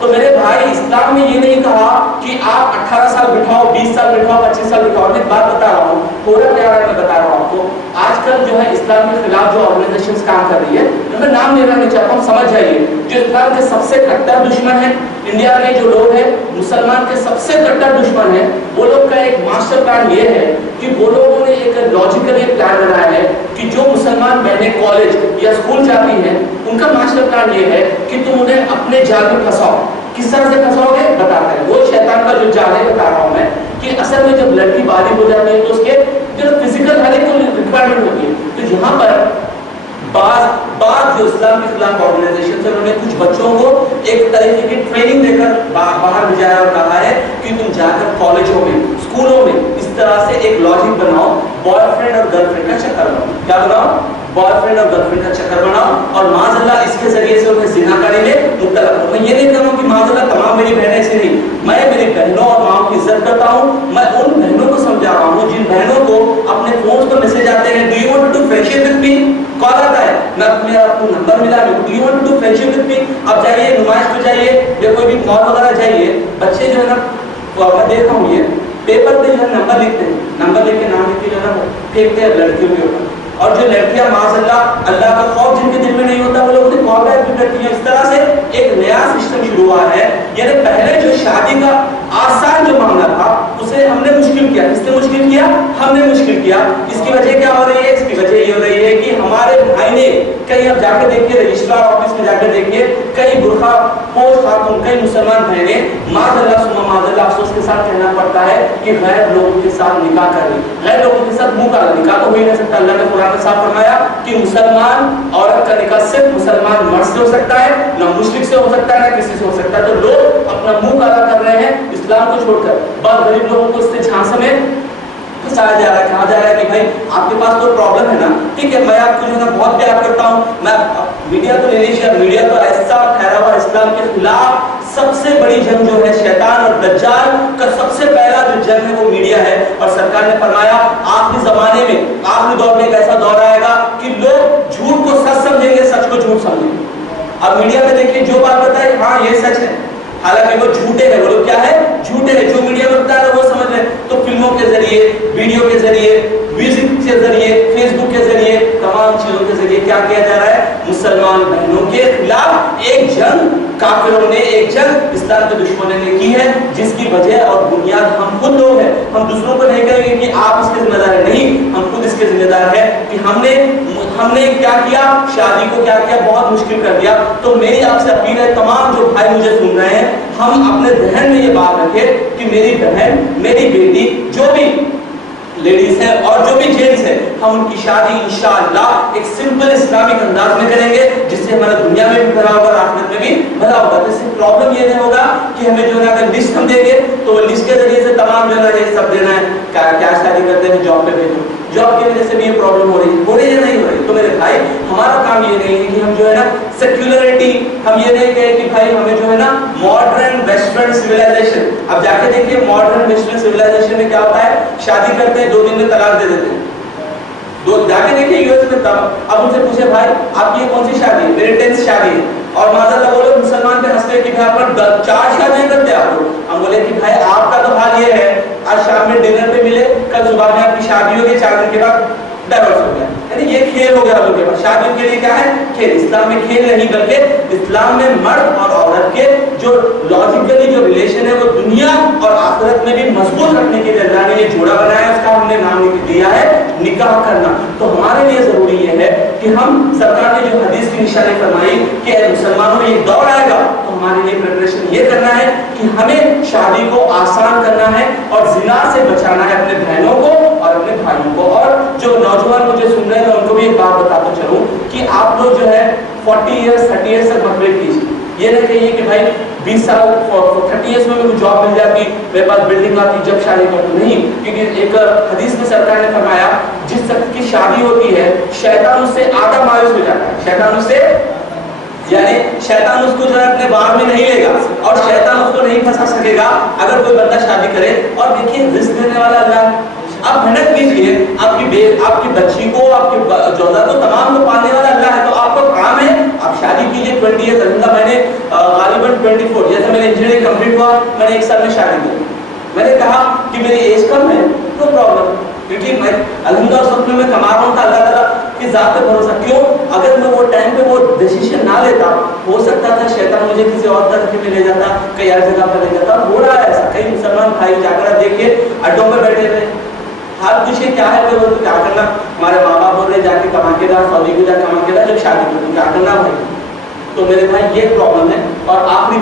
तो मेरे भाई इस्लाम में ये नहीं कहा कि आप 18 साल बिठाओ, 20 साल बिठाओ, 25 साल बिठाओ। मैं बात बता रहा हूँ, पूरा क्या है मैं बता रहा हूँ आपको। आजकल जो है इस्लाम के खिलाफ जो ऑर्गेनाइजेशंस काम कर रही है, मैं नाम लेना नहीं चाहता हूँ, समझ जाइए, जो इस्लाम के सबसे कट्टर दुश्मन है, इंडिया में जो लोग हैं मुसलमान के सबसे कट्टर दुश्मन है, वो लोग का एक मास्टर प्लान ये है कि वो लोगों ने एक लॉजिकल प्लान बनाया है कि जो मुसलमान बहनें कॉलेज या स्कूल जाती हैं उनका मास्टर प्लान ये है कि तुम उन्हें अपने जाल में फंसाओ। किस तरह से फंसाओगे बताते हैं, वो शैतान का जो जाल है बता रहा हूँ मैं, कि असल में जब लड़की बालिग हो जाती है तो उसके जो फिजिकल हर एक रिक्वायरमेंट होती है। तो यहाँ पर बात जो इस्लाम के खिलाफ ऑर्गेनाइजेशन है उन्होंने कुछ बच्चों को एक तरीके की ट्रेनिंग देकर बाहर भेजा और कहा है कि तुम जाकर कॉलेजों में स्कूलों में इस तरह से एक लॉजिक बनाओ, बॉयफ्रेंड और गर्लफ्रेंड का चक्कर बनाओ। क्या बनाओ? बॉयफ्रेंड और गर्लफ्रेंड का चक्कर बनाओ और माज़अल्लाह इसके जरिए से उन्हें ज़िनाकारी में मुब्तला करो। मैं ये नहीं कह रहा हूँ कि माज़अल्लाह तमाम मेरी बहनें ऐसी नहीं, मैं मेरी बहनों और माओ की इज्जत करता हूँ। मैं उन बहनों को समझा रहा हूँ जिन बहनों को अपने फोन पर मैसेज आते हैं, do you want to friendship with me, call आता है, मैं अपने आपको नंबर मिला, do you want to friendship with me, आप जाइए नुमाइश पे जाइए या कोई भी मॉल वगैरह जाइए, बच्चे जो है ना मैं देख रहा हूँ ये पेपर पे जो है नंबर लिखते हैं, नंबर लिख के नाम लिख के जो है ना फेंकते हैं लड़कियों के ऊपर। और जो लड़कियां माशाअल्लाह अल्लाह का खौफ जिनके दिल में नहीं होता वो लोग उन्हें कॉल बैक भी करती हैं। इस तरह से एक नया सिस्टम शुरू हुआ है, यानी पहले जो शादी का आसान जो मामला था उसे हमने मुश्किल किया। किसने मुश्किल किया? हमने मुश्किल किया। इसकी वजह क्या हो रही है? इसकी वजह ये हो रही है कि हमारे भाई ने कहीं आप जाकर देखिए, रजिस्ट्रार ऑफिस में जाकर देखिए, कई बुर्खा पोश खातून, कई मुसलमान बहनें माज़अल्लाह सुम्मा माज़अल्लाह अफसोस के साथ कहना पड़ता है कि गैर लोगों के साथ निकाह कर रही, गैर लोगों के साथ मुंह का निकाह तो हो ही नहीं सकता। अल्लाह ने कुरान में साफ फरमाया कि मुसलमान औरत का निकाह सिर्फ मुसलमान मर्द से हो सकता है, ना मुश्रिक से हो सकता है, ना किसी से हो सकता है। तो लोग अपना मुंह काला कर रहे हैं इस्लाम को छोड़कर। बहुत गरीब लोगों को इससे झांसे में फंसाया जा रहा है, कहा जा रहा है कि भाई आपके पास तो प्रॉब्लम है ना, ठीक है मैं आपको जो है ना बहुत प्यार करता हूँ, मैं मीडिया तो ले लीजिए, मीडिया तो ऐसा ठहरा हुआ इस्लाम के खिलाफ सबसे बड़ी जंग जो है शैतान और दज्जाल का सबसे पहला जो जंग है वो मीडिया है। और सरकार ने फरमाया आखिरी जमाने में, आखिरी दौर में एक ऐसा दौर आएगा कि लोग झूठ को सच समझेंगे, सच को झूठ समझेंगे। अब मीडिया में देखिए जो बात बताए हाँ ये सच है, हालांकि वो झूठे हैं, वो लोग क्या है? झूठे हैं। जो मीडिया में बताया वो समझ रहे। तो फिल्मों के जरिए, वीडियो के जरिए, म्यूजिक के जरिए, फेसबुक के जरिए, तमाम चीजों के जरिए क्या किया जा रहा है? मुसलमान बहनों के खिलाफ एक जंग काफिरों ने, एक जंग इस्लाम के दुश्मनों ने की है, जिसकी वजह और बुनियाद हम खुद लोग हैं। हम दूसरों को नहीं कहेंगे कि आप इसके जिम्मेदार हैं, नहीं, हम खुद इसके जिम्मेदार हैं कि हमने क्या किया, शादी को क्या किया, बहुत मुश्किल कर दिया। तो मेरी आपसे अपील है, तमाम जो भाई मुझे सुन रहे हैं, हम अपने जहन में ये बात रखें कि मेरी बहन, मेरी बेटी, जो भी लेडीज हैं और जो भी जेंट्स हैं, हम उनकी शादी इंशाअल्लाह एक सिंपल इस्लामिक अंदाज में करेंगे, जिससे हमारा दुनिया में भी भला होगा और आखिरत में भी भला होगा। तो इससे प्रॉब्लम ये नहीं होगा कि हमें जो है अगर लिस्ट हम देंगे तो लिस्ट के जरिए से तमाम जो है ये सब देना है, क्या शादी करते हैं जॉब पे भेजो, जॉब की वजह से भी ये प्रॉब्लम हो रही है या नहीं हो रही। तो मेरे भाई हमारा काम ये नहीं है कि हम जो है ना सेक्युलरिटी, हम ये नहीं कहें कि भाई हमें जो है ना मॉडर्न वेस्टर्न सिविलाइजेशन। अब जाके देखिए मॉडर्न वेस्टर्न सिविलाइजेशन में क्या होता है, शादी करते हैं 2 दिन में तलाक दे देते हैं। जाके देखिए यूएस में तब अब उनसे पूछे भाई आपकी कौन सी शादी है? मेरी 10th शादी है। और माज़अल्लाह बोले मुसलमान पे हंसते कि भाई आप लोग 4 शादियां करते आप लोग। हम बोले कि भाई आपका तो हाल ये है, आज शाम में डिनर पे मिले, कल सुबह में आपकी शादी होगी, 4 दिन के बाद डाइवोर्स हो गया। یعنی یہ کھیل ہو گیا لوگوں کے پاس. شادی کے لیے کیا ہے؟ کھیل. اسلام میں کھیل نہیں بلکہ اسلام میں مرد اور عورت کے جو لاجیکلی جو ریلیشن ہے وہ دنیا اور آخرت میں بھی مضبوط رکھنے کے لیے اللہ نے یہ جوڑا بنایا ہے. اس کا ہم نے نام دیا ہے نکاح کرنا. تو ہمارے لیے ضروری یہ ہے کہ ہم سرکار نے جو حدیث کی نشانی فرمائی کہ مسلمانوں میں یہ دور آئے گا تو ہمارے لیے پریپریشن یہ کرنا ہے کہ ہمیں شادی کو آسان کرنا ہے اور زنا سے بچانا ہے اپنے بہنوں کو اور اپنے بھائیوں کو. اور جو نوجوان مجھے سن رہے ہیں ان کو بھی ایک بات بتاتا چلوں کہ آپ لوگ جو ہے 40 ایئرس 30 ایئرس تک مت ویٹ کیجیے. یہ نہ کہیے کہ بھائی 20 سال 30 ایئرس میں مجھے جاب مل جاتی, میرے پاس بلڈنگ آتی, جب شادی کروں. نہیں, کیونکہ ایک حدیث میں سرکار نے فرمایا جس شخص کی شادی ہوتی ہے شیطان اس سے آدھا مایوس ہو جاتا ہے. شیطان اس سے یعنی شیطان اس کو جو ہے اپنے بار میں نہیں لے گا اور شیطان اس کو نہیں پھنسا سکے گا اگر کوئی بندہ شادی کرے. اور دیکھیے رزق دینے والا اللہ ہے. آپ محنت کیجیے, آپ کی بچی کو, آپ کی جوزہ کو, تمام کو پالنے والا اللہ ہے. تو آپ کا کام ہے آپ شادی کیجیے. 20 ایئرس الحمدللہ میں نے غالباً 24 جیسے میں نے انجینئرنگ کمپلیٹ ہوا میں نے 1 سال میں شادی کی. میں نے کہا کہ میری ایج کم ہے, نو پرابلم, کیونکہ میں الحمدللہ اس وقت میں کما رہا ہوں تھا. اللہ تعالیٰ کی ذات پہ بھروسہ. کیوں؟ اگر میں وہ ٹائم پہ وہ ڈیسیژن نہ لیتا ہو سکتا تھا شیطان مجھے کسی اور طرح میں لے جاتا, کئی اور جگہ پر لے جاتا. ہو رہا ہے ایسا, کئی مسلمان بھائی جا کر آپ دیکھیے اڈوں پہ بیٹھے ہوئے. آپ پوچھے کیا ہے تو کیا کرنا, ہمارے ماں باپ بول رہے جا کے کما کے دا, سعودی کو جا کما کے دا, جب شادی کروں کیا کرنا بھائی. تو میرے بھائی یہ پرابلم ہے. اور آخری